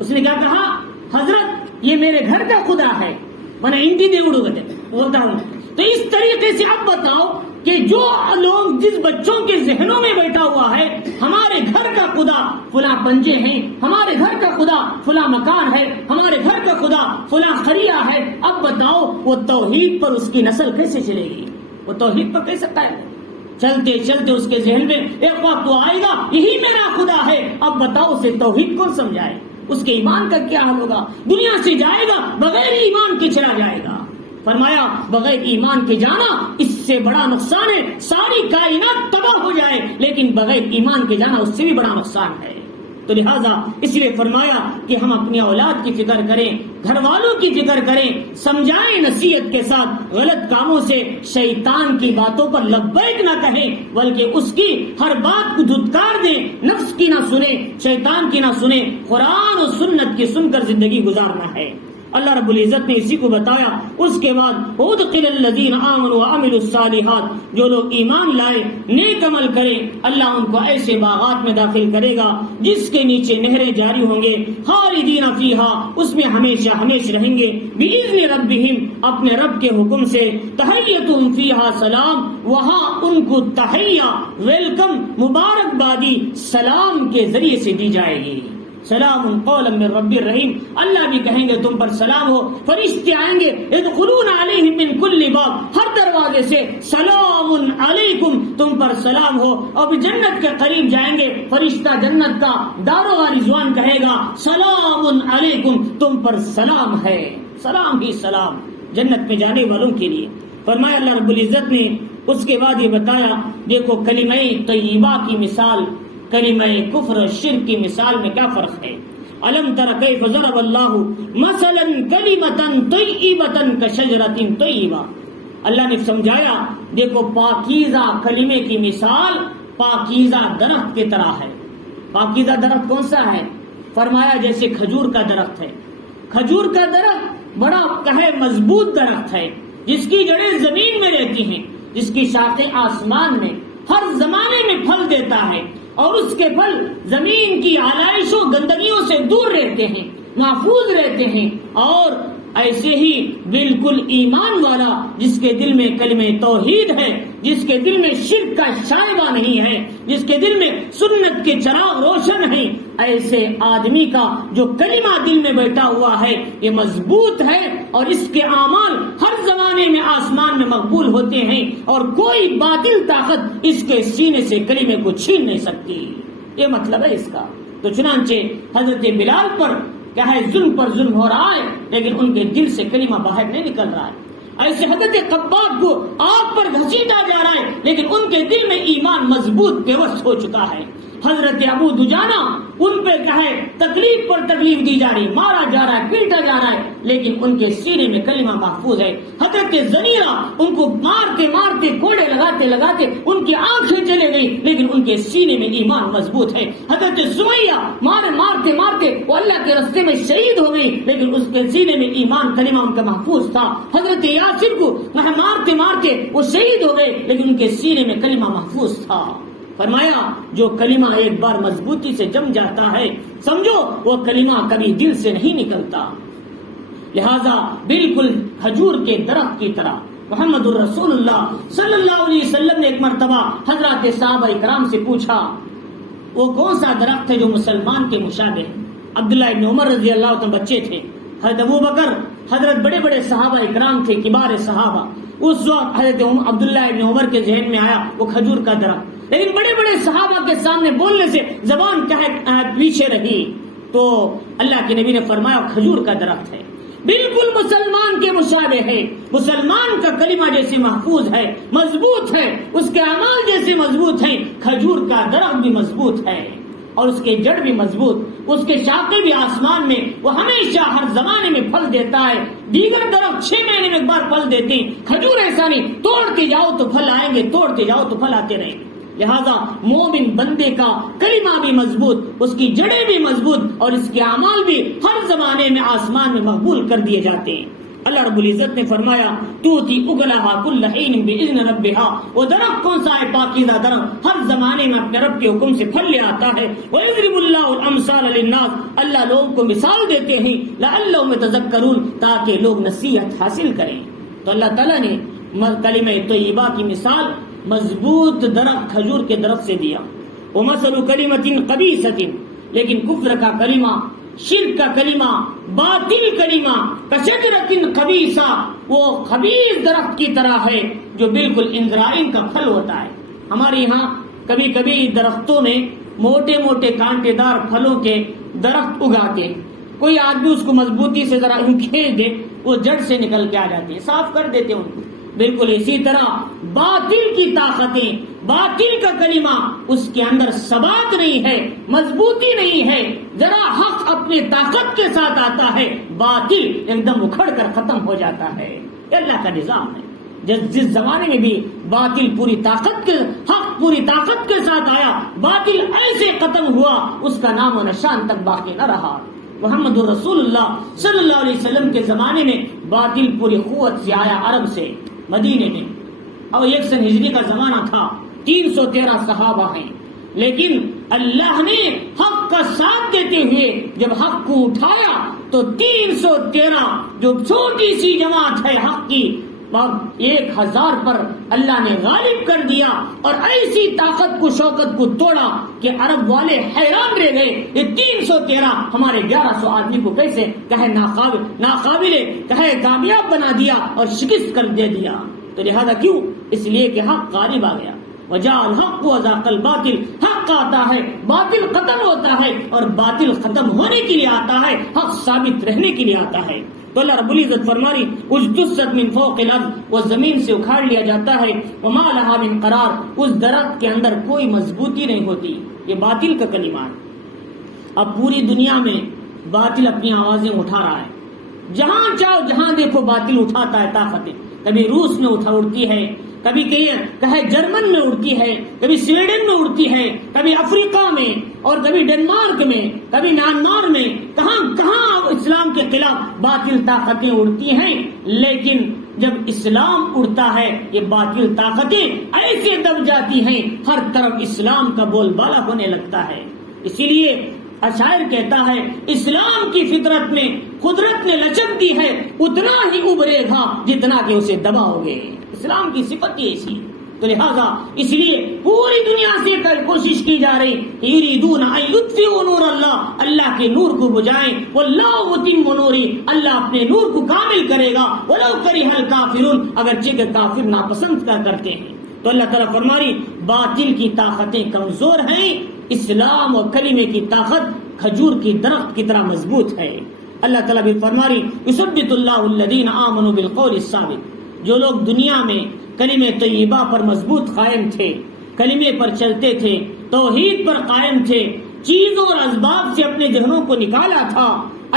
اس نے کیا کہا؟ حضرت یہ میرے گھر کا خدا ہے، میں انٹی دیوڑو بولتا ہوں۔ تو اس طریقے سے اب بتاؤ کہ جو لوگ جس بچوں کے ذہنوں میں بیٹھا ہوا ہے ہمارے گھر کا خدا فلاں پنجے ہیں، ہمارے گھر کا خدا فلاں مکان ہے، ہمارے گھر کا خدا فلاں خریا ہے، اب بتاؤ وہ توحید پر اس کی نسل کیسے چلے گی؟ وہ توحید پر کیسے قائم ہے؟ چلتے چلتے اس کے ذہن میں ایک وقت تو آئے گا یہی میرا خدا ہے، اب بتاؤ اسے توحید کون سمجھائے؟ اس کے ایمان کا کیا حال ہوگا؟ دنیا سے جائے گا بغیر ایمان کے چلا جائے گا۔ فرمایا بغیر ایمان کے جانا اس سے بڑا نقصان ہے، ساری کائنات تباہ ہو جائے لیکن بغیر ایمان کے جانا اس سے بھی بڑا نقصان ہے۔ تو لہٰذا اس لیے فرمایا کہ ہم اپنی اولاد کی فکر کریں، گھر والوں کی فکر کریں، سمجھائیں نصیحت کے ساتھ، غلط کاموں سے شیطان کی باتوں پر لبیک نہ کہیں بلکہ اس کی ہر بات کو دھتکار دیں، نفس کی نہ سنیں، شیطان کی نہ سنیں، قرآن و سنت کی سن کر زندگی گزارنا ہے۔ اللہ رب العزت نے اسی کو بتایا۔ اس کے بعد ادخل الذین آمنوا وعملوا الصالحات، جو لوگ ایمان لائے نیک عمل کریں اللہ ان کو ایسے باغات میں داخل کرے گا جس کے نیچے نہریں جاری ہوں گے، خالدین فیہا، اس میں ہمیشہ ہمیشہ رہیں گے، بإذن ربہم، اپنے رب کے حکم سے، تحیتہم فیہا سلام، وہاں ان کو تحیہ ویلکم مبارکبادی سلام کے ذریعے سے دی جائے گی۔ سلام قولا من رب الرحیم، اللہ بھی کہیں گے تم پر سلام ہو، فرشتے آئیں گے ادخلون علیہم من کل باب، ہر دروازے سے سلام علیکم، تم پر سلام ہو، اور جنت کے قریب جائیں گے فرشتہ جنت کا داروغ رضوان کہے گا سلام علیکم، تم پر سلام ہے، سلام ہی سلام جنت میں جانے والوں کے لیے۔ فرمایا اللہ رب العزت نے اس کے بعد یہ بتایا، دیکھو کلمہ طیبہ کی مثال کلمہ کفر اور شرک کی مثال میں کیا فرق ہے۔ الم تر کیف ضرب اللہ مثلا کلمۃ طیبۃ کشجرۃ طیبہ، اللہ نے سمجھایا دیکھو پاکیزہ کلمے کی مثال پاکیزہ درخت کی طرح ہے۔ پاکیزہ درخت کون سا ہے؟ فرمایا جیسے کھجور کا درخت ہے۔ کھجور کا درخت بڑا مضبوط درخت ہے جس کی جڑیں زمین میں رہتی ہیں، جس کی شاخیں آسمان میں، ہر زمانے میں پھل دیتا ہے، اور اس کے پھل زمین کی آلائشوں گندگیوں سے دور رہتے ہیں، محفوظ رہتے ہیں، اور ایسے ہی بالکل ایمان والا جس کے دل میں کلمہ توحید ہے، جس کے دل میں شرک کا شائبہ نہیں ہے، جس کے دل میں سنت کے چراغ روشن ہیں، ایسے آدمی کا جو کلمہ دل میں بیٹھا ہوا ہے یہ مضبوط ہے، اور اس کے اعمال ہر زمانے میں آسمان میں مقبول ہوتے ہیں، اور کوئی باطل طاقت اس کے سینے سے کلمے کو چھین نہیں سکتی۔ یہ مطلب ہے اس کا۔ تو چنانچہ حضرت بلال پر کیا ہے، ظلم پر ظلم ہو رہا ہے، لیکن ان کے دل سے کلمہ باہر نہیں نکل رہا ہے۔ ایسے حضرت قباد کو آگ پر گھسیٹا جا رہا ہے، لیکن ان کے دل میں ایمان مضبوط پیوست ہو چکا ہے۔ حضرت ابو دجانہ ان پہ کہے تکلیف پر تکلیف دی جا رہی، مارا جا رہا ہے، پیٹا جا رہا ہے، لیکن ان کے سینے میں کلمہ محفوظ ہے۔ حضرت زنیرہ ان کو مارتے مارتے کوڑے لگاتے لگاتے ان کی آنکھیں چلے گئی، لیکن ان کے سینے میں ایمان مضبوط ہے۔ حضرت سمیہ مارتے مارتے وہ اللہ کے راستے میں شہید ہو گئی، لیکن اس کے سینے میں ایمان کلمہ ان کا محفوظ تھا۔ حضرت یاسر کو مارتے مارتے وہ شہید ہو گئے، لیکن ان کے سینے میں کلمہ محفوظ تھا۔ فرمایا جو کلمہ ایک بار مضبوطی سے جم جاتا ہے، سمجھو وہ کلمہ کبھی دل سے نہیں نکلتا۔ لہذا بالکل کھجور کے درخت کی طرح محمد الرسول اللہ صلی اللہ علیہ وسلم نے ایک مرتبہ حضرات صحابہ اکرام سے پوچھا وہ کون سا درخت ہے جو مسلمان کے مشابہ ہے؟ عبداللہ ابن عمر رضی اللہ عنہ بچے تھے، حضرت ابو بکر، حضرت بڑے بڑے صحابہ اکرام تھے، کبار صحابہ۔ اس وقت حضرت عبداللہ ابن عمر کے ذہن میں آیا وہ کھجور کا درخت، لیکن بڑے بڑے صحابہ کے سامنے بولنے سے زبان پیچھے رہی، تو اللہ کے نبی نے فرمایا کھجور کا درخت ہے، بالکل مسلمان کے مشابہ ہے۔ مسلمان کا کلمہ جیسے محفوظ ہے، مضبوط ہے، اس کے اعمال جیسے مضبوط ہیں، کھجور کا درخت بھی مضبوط ہے، اور اس کے جڑ بھی مضبوط، اس کے شاخیں بھی آسمان میں، وہ ہمیشہ ہر زمانے میں پھل دیتا ہے۔ دیگر درخت 6 مہینے میں ایک بار پھل دیتے، کھجور ایسا نہیں، توڑتے جاؤ تو پھل آئیں گے، توڑتے جاؤ تو پھل آتے رہیں گے۔ لہذا مومن بندے کا کلمہ بھی مضبوط، اس کی جڑیں بھی مضبوط، اور اس کے اعمال بھی ہر زمانے میں آسمان میں مقبول کر دیے جاتے ہیں۔ اللہ رب العزت نے فرمایا توتی اکلھا کل حین باذن ربھا، وہ درخت کون سا ہے؟ پاکیزہ درخت، ہر زمانے میں اپنے رب کے حکم سے پھل لے آتا ہے۔ وَيَضْرِبُ اللَّهُ الْأَمْثَالَ لِلنَّاسِ، اللہ لوگوں کو مثال دیتے ہیں، لَعَلَّهُمْ يَتَذَكَّرُونَ، تاکہ لوگ نصیحت حاصل کریں۔ تو اللہ تعالیٰ نے کلمہ طیبہ کی مثال مضبوط درخت کھجور کے درخت سے دیا۔ وَمَثَلُ كَلِمَةٍ خَبِيثَةٍ، لیکن کفر کا کلمہ، شرک کا کلمہ، باطل کلمہ، کشجرۃ خبیثہ، وہ خبیث درخت کی طرح ہے جو بالکل انزرائن کا پھل ہوتا ہے۔ ہمارے یہاں کبھی کبھی درختوں میں موٹے موٹے کانٹے دار پھلوں کے درخت اگاتے ہیں، کوئی آدمی اس کو مضبوطی سے ذرا کھینچ دے وہ جڑ سے نکل کے آ جاتے ہیں، صاف کر دیتے ہیں ان کو۔ بالکل اسی طرح باطل کی طاقتیں، باطل کا کلمہ، اس کے اندر ثبات نہیں ہے، مضبوطی نہیں ہے، ذرا حق اپنے طاقت کے ساتھ آتا ہے، باطل ایک دم اکھڑ کر ختم ہو جاتا ہے۔ یہ اللہ کا نظام ہے۔ جس زمانے میں بھی باطل پوری طاقت کے، حق پوری طاقت کے ساتھ آیا، باطل ایسے ختم ہوا اس کا نام و نشان تک باقی نہ رہا۔ محمد رسول اللہ صلی اللہ علیہ وسلم کے زمانے میں باطل پوری قوت سے آیا عرب سے مدینے میں، اور 100 ہجری کا زمانہ تھا، 313 صحابہ ہیں، لیکن اللہ نے حق کا ساتھ دیتے ہوئے جب حق کو اٹھایا تو 313 جو چھوٹی سی جماعت ہے حق کی، 1000 پر اللہ نے غالب کر دیا، اور ایسی طاقت کو، شوکت کو توڑا کہ عرب والے حیران رہ گئے، یہ 313 ہمارے 1100 آدمی کو کیسے کہے ناقابل کہے کامیاب بنا دیا اور شکست کر دے دیا۔ تو لہذا کیوں؟ اس لیے کہ حق غالب آ گیا۔ وجاء الحق وزهق الباطل، حق آتا ہے، باطل ختم ہوتا ہے، اور باطل ختم ہونے کے لیے آتا ہے، حق ثابت رہنے کے لیے آتا ہے۔ تو اللہ رب العزت فرمانی اجتثت من فوق الارض، وہ زمین سے اکھاڑ لیا جاتا ہے، وما لها من قرار، اس درخت کے اندر کوئی مضبوطی نہیں ہوتی۔ یہ باطل کا کلمہ ہے۔ اب پوری دنیا میں باطل اپنی آوازیں اٹھا رہا ہے، جہاں چاہو جہاں دیکھو باطل اٹھاتا ہے طاقتیں، کبھی روس میں اڑتی ہے، کبھی کہے جرمن میں اڑتی ہے، کبھی سویڈن میں اڑتی ہے، کبھی افریقہ میں، اور کبھی ڈنمارک میں، کبھی میانمار میں، کہاں کہاں اسلام کے خلاف باطل طاقتیں اڑتی ہیں۔ لیکن جب اسلام اڑتا ہے یہ باطل طاقتیں ایسے دب جاتی ہیں، ہر طرف اسلام کا بول بالا ہونے لگتا ہے۔ اسی لیے شاعر کہتا ہے اسلام کی فطرت میں قدرت نے لچک دی ہے اتنا ہی ابھرے گا جتنا کہ اسے دباؤ گے. اسلام کی صفت ہی ایسی. تو لہذا اس لیے پوری دنیا سے کوشش کی جا رہی یریدون ان یطفئوا نور اللہ، اللہ کے نور کو بجھائیں. واللہ متم نورہ، اللہ اپنے نور کو کامل کرے گا. ولو کرہ الکافرون، اگرچہ کہ کافر ناپسند کرتے ہیں. تو اللہ تعالیٰ فرماری باطل کی طاقتیں کمزور ہیں، اسلام اور کلمے کی طاقت کھجور کی درخت کی طرح مضبوط ہے. اللہ تعالیٰ بھی فرماری یثبت اللہ الذین آمنوا بالقول الثابت، جو لوگ دنیا میں کلمہ طیبہ پر مضبوط قائم تھے، کلمے پر چلتے تھے، توحید پر قائم تھے، چیزوں اور اسباب سے اپنے ذہنوں کو نکالا تھا،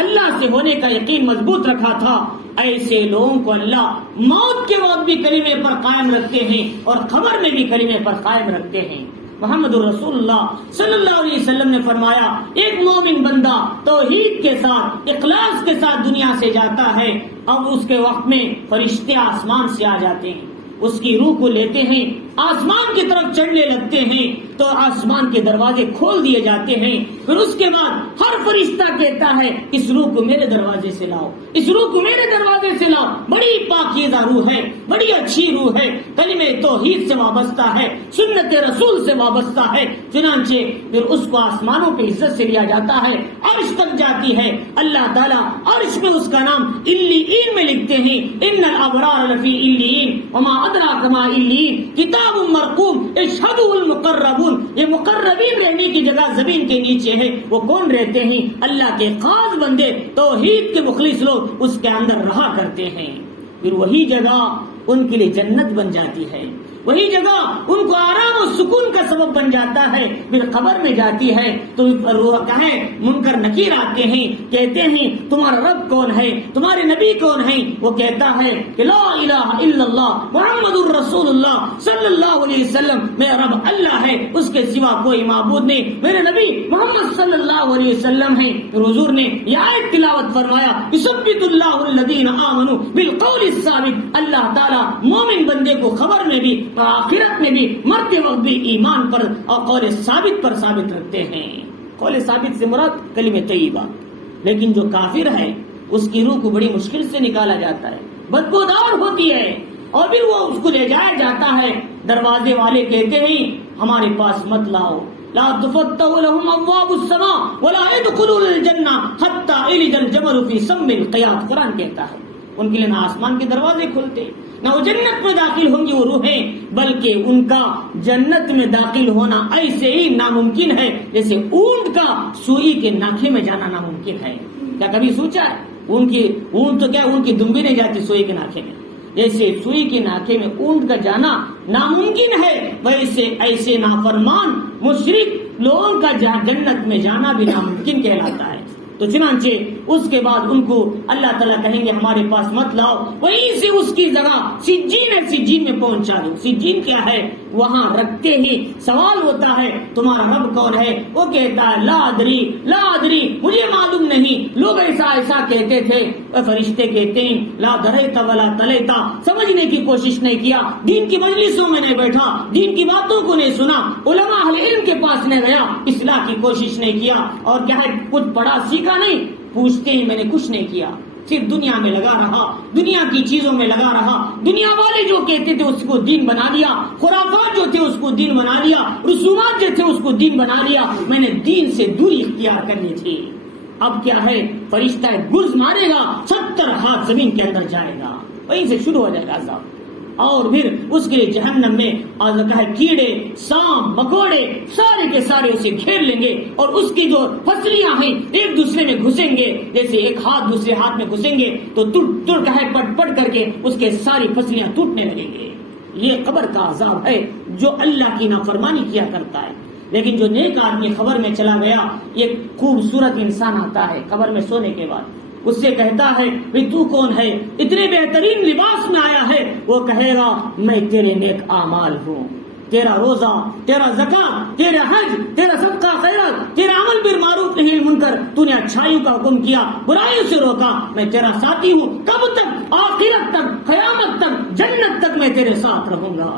اللہ سے ہونے کا یقین مضبوط رکھا تھا، ایسے لوگوں کو اللہ موت کے وقت بھی کلمے پر قائم رکھتے ہیں اور خبر میں بھی کلمے پر قائم رکھتے ہیں. محمد الرسول اللہ صلی اللہ علیہ وسلم نے فرمایا ایک مومن بندہ توحید کے ساتھ اخلاص کے ساتھ دنیا سے جاتا ہے، اب اس کے وقت میں فرشتے آسمان سے آ جاتے ہیں، اس کی روح کو لیتے ہیں، آسمان کی طرف چڑھنے لگتے ہیں تو آسمان کے دروازے کھول دیے جاتے ہیں. پھر اس کے بعد ہر فرشتہ کہتا ہے اس روح کو میرے دروازے سے لاؤ، اس روح کو میرے دروازے سے لاؤ. بڑی پاکیزہ روح ہے، بڑی اچھی روح ہے، کلمہ توحید سے وابستہ ہے، سنت رسول سے وابستہ ہے. چنانچہ پھر اس کو آسمانوں پہ عزت سے لیا جاتا ہے، عرش تک جاتی ہے. اللہ تعالیٰ عرش میں اس کا نام علیین میں لکھتے ہیں، ان الابرار لفی علیین وما ادراک ما علیین کتاب مرقوم یشہدہ المقربون. یہ مقربین رہنے کی جگہ زمین کے نیچے ہے. وہ کون رہتے ہیں؟ اللہ کے خاص بندے، توحید کے مخلص لوگ اس کے اندر رہا کرتے ہیں. پھر وہی جگہ ان کے لیے جنت بن جاتی ہے، وہی جگہ ان کو آرام و سکون کا سبب بن جاتا ہے. پھر قبر میں جاتی ہے تو منکر نکیر آتے ہیں، کہتے ہیں تمہارا رب کون ہے، تمہارے نبی کون ہے؟ وہ کہتا ہے کہ لا الہ الا اللہ محمد الرسول اللہ صلی اللہ علیہ وسلم، میرا رب اللہ ہے، اس کے سوا کوئی معبود نہیں، میرے نبی محمد صلی اللہ علیہ وسلم ہیں. حضور نے یہ آیت تلاوت فرمایا یثبت اللہ الذین آمنوا بالقول الثابت. اللہ تعالیٰ مومن بندے کو خبر میں بھی اور آخرت میں بھی مرتے وقت بھی ایمان پر اور قول ثابت پر ثابت رکھتے ہیں. قول ثابت سے مراد کلمہ طیبہ. لیکن جو کافر ہے اس کی روح کو بڑی مشکل سے نکالا جاتا ہے، بدبودار ہوتی ہے، اور پھر وہ اس کو لے جایا جاتا ہے. دروازے والے کہتے ہیں ہمارے پاس مت لاؤ، لا تفتح لهم ابواب السماء ولا يدخلون الجنہ حتى يلج الجمل في سم الخياط. قرآن کہتا ہے ان کے لیے نہ آسمان کے دروازے کھلتے، نہ وہ جنت میں داخل ہوں گی وہ روحیں، بلکہ ان کا جنت میں داخل ہونا ایسے ہی ناممکن ہے جیسے اونٹ کا سوئی کے ناکھے میں جانا ناممکن ہے. کیا کبھی سوچا ہے اونٹ تو کیا اونٹ کی دمبی نہیں جاتی سوئی کے ناکھے میں، جیسے سوئی کے ناکھے میں اونٹ کا جانا ناممکن ہے، ویسے ایسے نافرمان مشرک لوگوں کا جنت میں جانا بھی ناممکن کہلاتا ہے. تو چنانچہ اس کے بعد ان کو اللہ تعالیٰ کہیں گے ہمارے پاس مت لاؤ، وہیں سے اس کی جگہ سجین ہے، سجین میں پہنچا دو. سجین کیا ہے؟ وہاں رکھتے ہی سوال ہوتا ہے تمہارا رب کون ہے؟ وہ کہتا ہے لا ادری لا ادری، مجھے معلوم نہیں. لوگ ایسا کہتے تھے، فرشتے کہتے ہیں لا دریتا ولا تلیتا، سمجھنے کی کوشش نہیں کیا، دین کی مجلسوں میں نہیں بیٹھا، دین کی باتوں کو نہیں سنا، علماء اہل علم کے پاس نہیں گیا، اصلاح کی کوشش نہیں کیا، اور کیا ہے کچھ پڑھا سیکھا نہیں، پوچھتے ہی میں نے کچھ نہیں کیا، صرف دنیا میں لگا رہا، دنیا کی چیزوں میں لگا رہا. دنیا والے جو کہتے تھے اس کو دین بنا لیا، خرافات جو تھے اس کو دین بنا لیا، رسومات جو تھے اس کو دین بنا لیا. میں نے دین سے دوری اختیار کرنی تھی. اب کیا ہے؟ فرشتہ گرز مارے گا، 70 ہاتھ زمین کے اندر جائے گا، وہیں سے شروع ہو جائے گا عذاب. اور پھر اس کے لیے جہنم میں کیڑے سانپ مکوڑے سارے کے سارے اسے گھیر لیں گے، اور اس کی جو پسلیاں ہیں ایک دوسرے میں گھسیں گے، جیسے ایک ہاتھ دوسرے ہاتھ میں گھسیں گے تو تڑ ہے پٹ پٹ کر کے اس کے ساری پسلیاں ٹوٹنے لگیں گے. یہ قبر کا عذاب ہے جو اللہ کی نافرمانی کیا کرتا ہے. لیکن جو نیک آدمی قبر میں چلا گیا، ایک خوبصورت انسان آتا ہے قبر میں سونے کے بعد، اس سے کہتا ہے بھئی تو کون ہے؟ اتنے بہترین لباس میں آیا ہے. وہ کہے گا میں تیرے نیک اعمال ہوں، تیرا روزہ، تیرا زکات، تیرا حج، تیرا صدقہ خیرات، تیرا عمل بالمعروف نہی المنکر، تو نے اچھائیوں کا حکم کیا، برائیوں سے روکا، میں تیرا ساتھی ہوں. کب تک؟ آخرت تک، قیامت تک، جنت تک میں تیرے ساتھ رہوں گا.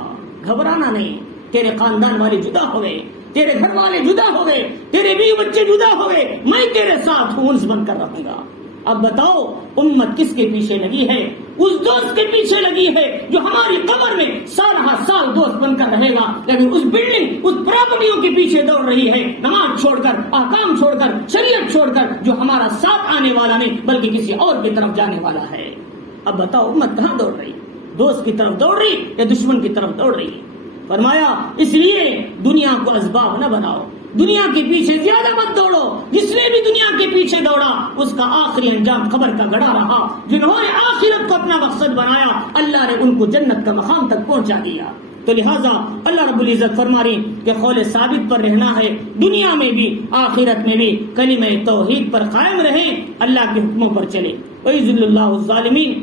گھبرانا نہیں. تیرے خاندان والے جدا ہوئے، تیرے گھر والے جدا ہو گئے، تیرے بیوی بچے جدا ہو گئے، میں تیرے ساتھ ہوں، انس بن کر رہوں گا۔ اب بتاؤ امت کس کے پیچھے لگی ہے؟ اس دوست کے پیچھے لگی ہے جو ہماری قبر میں سالہ سال دوست بن کر رہے گا، لیکن اس بلڈنگ، اس پراپرٹیوں کے پیچھے دوڑ رہی ہے، نماز چھوڑ کر، احکام چھوڑ کر، شریعت چھوڑ کر، جو ہمارا ساتھ آنے والا نہیں بلکہ کسی اور کی طرف جانے والا ہے۔ اب بتاؤ امت کہاں دوڑ رہی؟ دوست کی طرف دوڑ رہی یا دشمن کی طرف دوڑ رہی؟ فرمایا اس لیے دنیا کو اسباب نہ بناؤ، دنیا کے پیچھے زیادہ مت دوڑو۔ جس نے بھی دنیا کے پیچھے دوڑا اس کا آخری انجام خبر کا گڑا رہا۔ جنہوں نے آخرت کو اپنا مقصد بنایا اللہ نے ان کو جنت کا مقام تک پہنچا دیا۔ تو لہٰذا اللہ رب العزت فرما رہی کہ قول ثابت پر رہنا ہے، دنیا میں بھی آخرت میں بھی کلمہ توحید پر قائم رہے، اللہ کے حکموں پر چلے۔ وَيُذِلُّ اللَّهُ الظَّالِمِينَ،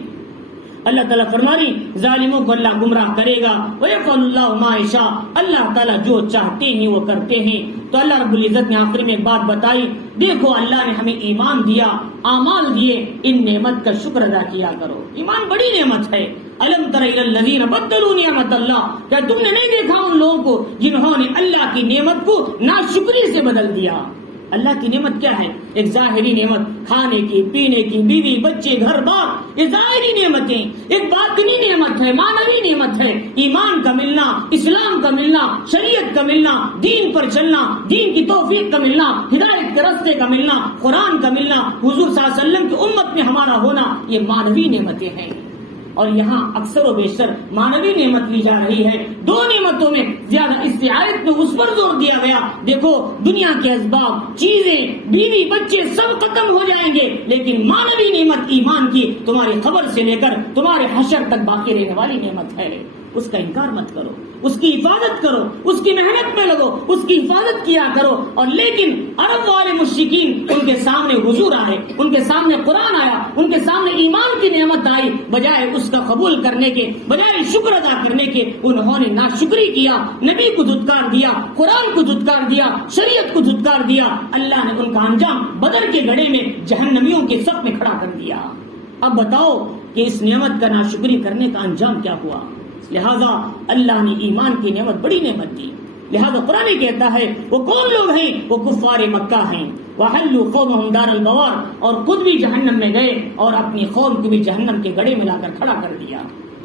اللہ تعالیٰ فرما رہی ظالموں کو اللہ گمراہ کرے گا۔ وَيَفْعَلُ اللَّهُ مَا يَشَاءُ، اللہ تعالیٰ جو چاہتے ہیں وہ کرتے ہیں۔ تو اللہ رب العزت نے آخر میں ایک بات بتائی، دیکھو اللہ نے ہمیں ایمان دیا، اعمال دیے، ان نعمت کا شکر ادا کیا کرو۔ ایمان بڑی نعمت ہے۔ الم تر الی الذین بدلوا نعمت اللہ، کیا تم نے نہیں دیکھا ان لوگوں کو جنہوں نے اللہ کی نعمت کو ناشکری سے بدل دیا؟ اللہ کی نعمت کیا ہے؟ ایک ظاہری نعمت، کھانے کی، پینے کی، بیوی بچے، گھر بار، یہ ظاہری نعمتیں۔ ایک باطنی نعمت ہے، معنوی نعمت ہے، ایمان کا ملنا، اسلام کا ملنا، شریعت کا ملنا، دین پر چلنا، دین کی توفیق کا ملنا، ہدایت کے راستے کا ملنا، قرآن کا ملنا، حضور صلی اللہ علیہ وسلم کی امت میں ہمارا ہونا، یہ معنوی نعمتیں ہیں۔ اور یہاں اکثر و بیشتر معنوی نعمت لی جا رہی ہے۔ دو نعمتوں میں زیادہ اس آیت میں اس پر زور دیا گیا، دیکھو دنیا کے اسباب، چیزیں، بیوی بچے سب ختم ہو جائیں گے، لیکن معنوی نعمت ایمان کی تمہاری خبر سے لے کر تمہارے حشر تک باقی رہنے والی نعمت ہے۔ اس کا انکار مت کرو، اس کی حفاظت کرو، اس کی محنت میں لگو، اس کی حفاظت کیا کرو۔ اور لیکن عرب والے مشرکین، ان کے سامنے حضور آئے، ان کے سامنے قرآن آیا، ان کے سامنے ایمان کی نعمت آئی، بجائے اس کا قبول کرنے کے، بجائے شکر ادا کرنے کے، انہوں نے ناشکری کیا، نبی کو دھتکار دیا، قرآن کو دھتکار دیا، شریعت کو دھتکار دیا۔ اللہ نے ان کا انجام بدر کے گڑھے میں جہنمیوں کے صف میں کھڑا کر دیا۔ اب بتاؤ کہ اس نعمت کا ناشکری کرنے کا انجام کیا ہوا؟ لہذا اللہ نے ایمان کی نعمت بڑی نعمت دی۔ لہذا قرآن کہتا ہے وہ کون لوگ ہیں؟ وہ کفار مکہ ہیں۔ وَحَلُّوا قَوْمَهُمْ دَارَ الْبَوَارِ، اور خود بھی جہنم میں گئے اور اپنی قوم کو بھی جہنم کے گڑھے میں لا کر کھڑا کر دیا،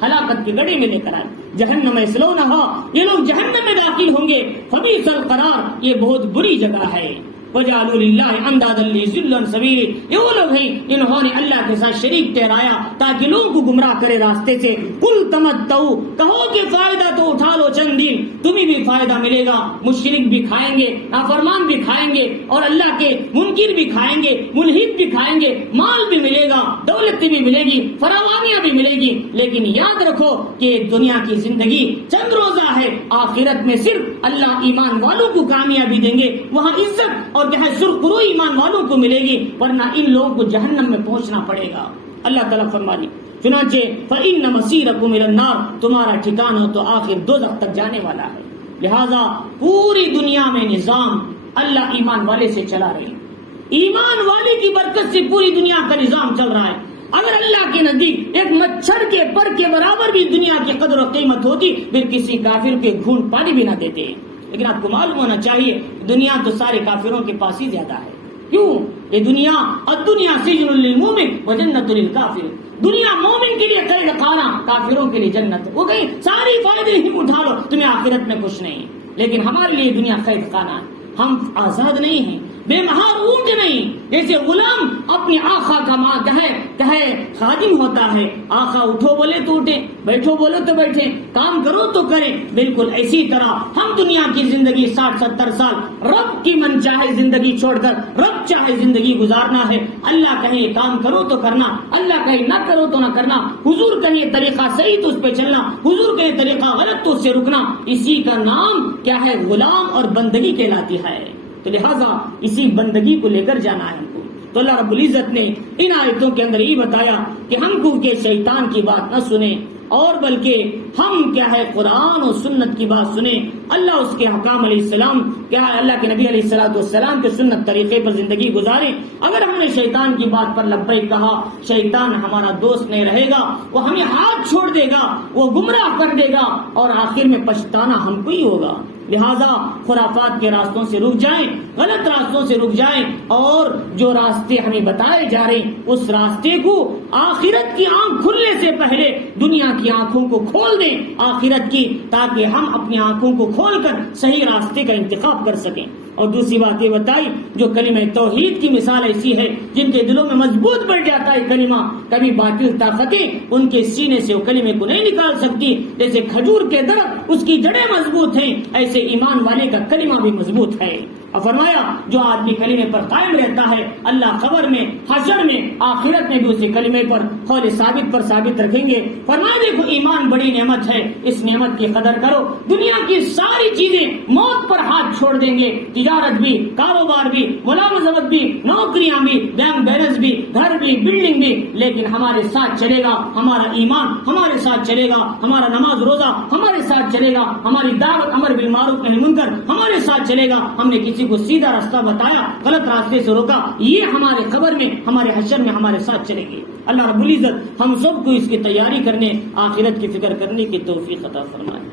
ہلاکت کے گڑھے میں لے کر آئے۔ جہنم یصلونها، یہ لوگ جہنم میں داخل ہوں گے۔ فَبِئْسَ الْقَرَارُ، یہ بہت بری جگہ ہے۔ وَجَعَلُوا لِلَّهِ أَنْدَادًا لِيُضِلُّوا عَنْ سَبِيلِهِ، یہ وہ لوگ ہیں جنہوں نے اللہ کے ساتھ شریک ٹھہرایا تاکہ لوگوں کو گمراہ کرے راستے سے۔ قُلْ تَمَتَّعُوا، کہو کہ فائدہ تو اٹھا لو چند دن، تمہیں بھی فائدہ ملے گا۔ مشرک بھی کھائیں گے، نافرمان بھی کھائیں گے، اور اللہ کے منکر بھی کھائیں گے، ملحد بھی کھائیں گے، مال بھی ملے گا، دولت بھی ملے گی، فراوانیاں بھی ملے گی، لیکن یاد رکھو کہ دنیا کی زندگی چند روزہ ہے، آخرت میں صرف اللہ ایمان والوں کو کامیابی دیں گے، وہاں عزت اور جہاں سرخرو ایمان والوں کو ملے گی، ورنہ ان لوگوں کو جہنم میں پہنچنا پڑے گا۔ اللہ تعالیٰ فرمانی چنانچہ فَإِنَّ مَصِيرَكُمْ إِلَى النَّارِ، تمہارا ٹھکانہ تو آخر دوزخ تک جانے والا ہے۔ لہذا پوری دنیا میں نظام اللہ ایمان والے سے چلا رہی، ایمان والے کی برکت سے پوری دنیا کا نظام چل رہا ہے۔ اگر اللہ کے نزدیک ایک مچھر کے پر کے برابر بھی دنیا کی قدر و قیمت ہوتی، پھر کسی کافر کے گھونٹ پانی بھی نہ دیتے۔ لیکن آپ کو معلوم ہونا چاہیے دنیا تو سارے کافروں کے پاس ہی زیادہ ہے۔ کیوں؟ یہ دنیا، الدنیا سجن للمومن وجنت للکافر، دنیا مومن کے لیے قید خانہ، کافروں کے لیے جنت۔ وہ کہیں ساری فائدے ہی اٹھا لو، تمہیں آخرت میں کچھ نہیں۔ لیکن ہمارے لیے دنیا قید خانہ ہے، ہم آزاد نہیں ہیں، بے مہار اونٹ نہیں۔ جیسے غلام اپنے آقا کا ماں کہے خادم ہوتا ہے، آقا اٹھو بولے تو اٹھے، بیٹھو بولے تو بیٹھے، کام کرو تو کرے، بالکل اسی طرح ہم دنیا کی زندگی 60-70 سال رب کی من چاہے زندگی چھوڑ کر رب چاہے زندگی گزارنا ہے۔ اللہ کہے کام کرو تو کرنا، اللہ کہے نہ کرو تو نہ کرنا، حضور کہے طریقہ صحیح تو اس پہ چلنا، حضور کہے طریقہ غلط تو اس سے رکنا۔ اسی کا نام کیا ہے؟ غلام اور بندگی کہلاتی ہے۔ تو لہٰذا اسی بندگی کو لے کر جانا ہے ہم کو۔ تو اللہ رب العزت نے ان آیتوں کے اندر یہ بتایا کہ ہم کو کہ شیطان کی بات نہ سنیں، اور بلکہ ہم کیا ہے قرآن و سنت کی بات سنیں، اللہ اس کے حکام علیہ السلام کیا ہے اللہ کے نبی علیہ السلام کے سنت طریقے پر زندگی گزاریں۔ اگر ہم نے شیطان کی بات پر لبیک کہا، شیطان ہمارا دوست نہیں رہے گا، وہ ہمیں ہاتھ چھوڑ دے گا، وہ گمراہ کر دے گا، اور آخر میں پچھتانا ہم کو ہی ہوگا۔ لہذا خرافات کے راستوں سے رک جائیں، غلط راستوں سے رک جائیں، اور جو راستے ہمیں بتائے جا رہے ہیں اس راستے کو آخرت کی آنکھ کھلنے سے پہلے دنیا کی آنکھوں کو کھول دیں آخرت کی، تاکہ ہم اپنی آنکھوں کو کھول کر صحیح راستے کا انتخاب کر سکیں۔ اور دوسری بات یہ بتائی، جو کلمہ توحید کی مثال ایسی ہے جن کے دلوں میں مضبوط بڑھ جاتا ہے کلمہ، کبھی باطل طاقتیں ان کے سینے سے وہ کلمے کو نہیں نکال سکتی۔ جیسے کھجور کے درخت اس کی جڑیں مضبوط ہیں، ایسے ایمان والے کا کلمہ بھی مضبوط ہے۔ اور فرمایا جو آدمی کلمے پر قائم رہتا ہے اللہ قبر میں، حشر میں، آخرت میں بھی اسی کلمے پر قول ثابت پر ثابت رکھیں گے۔ فرمایا دیکھو ایمان بڑی نعمت ہے، اس نعمت کی قدر کرو۔ دنیا کی ساری چیزیں موت پر ہاتھ چھوڑ دیں گے، تجارت بھی، کاروبار بھی، ملازمت بھی، نوکریاں بھی، بینک بیلنس بھی، گھر بھی، بلڈنگ بھی، لیکن ہمارے ساتھ چلے گا ہمارا ایمان، ہمارے ساتھ چلے گا ہمارا نماز روزہ، ہمارے ساتھ چلے گا ہماری دعوت امر بالمعروف نہی منکر، ہمارے ساتھ چلے گا ہم نے کسی کو سیدھا راستہ بتایا غلط راستے سے روکا، یہ ہمارے قبر میں ہمارے حشر میں ہمارے ساتھ چلے گی۔ اللہ رب العزت ہم سب کو اس کی تیاری کرنے، آخرت کی فکر کرنے کی توفیق عطا فرمائے۔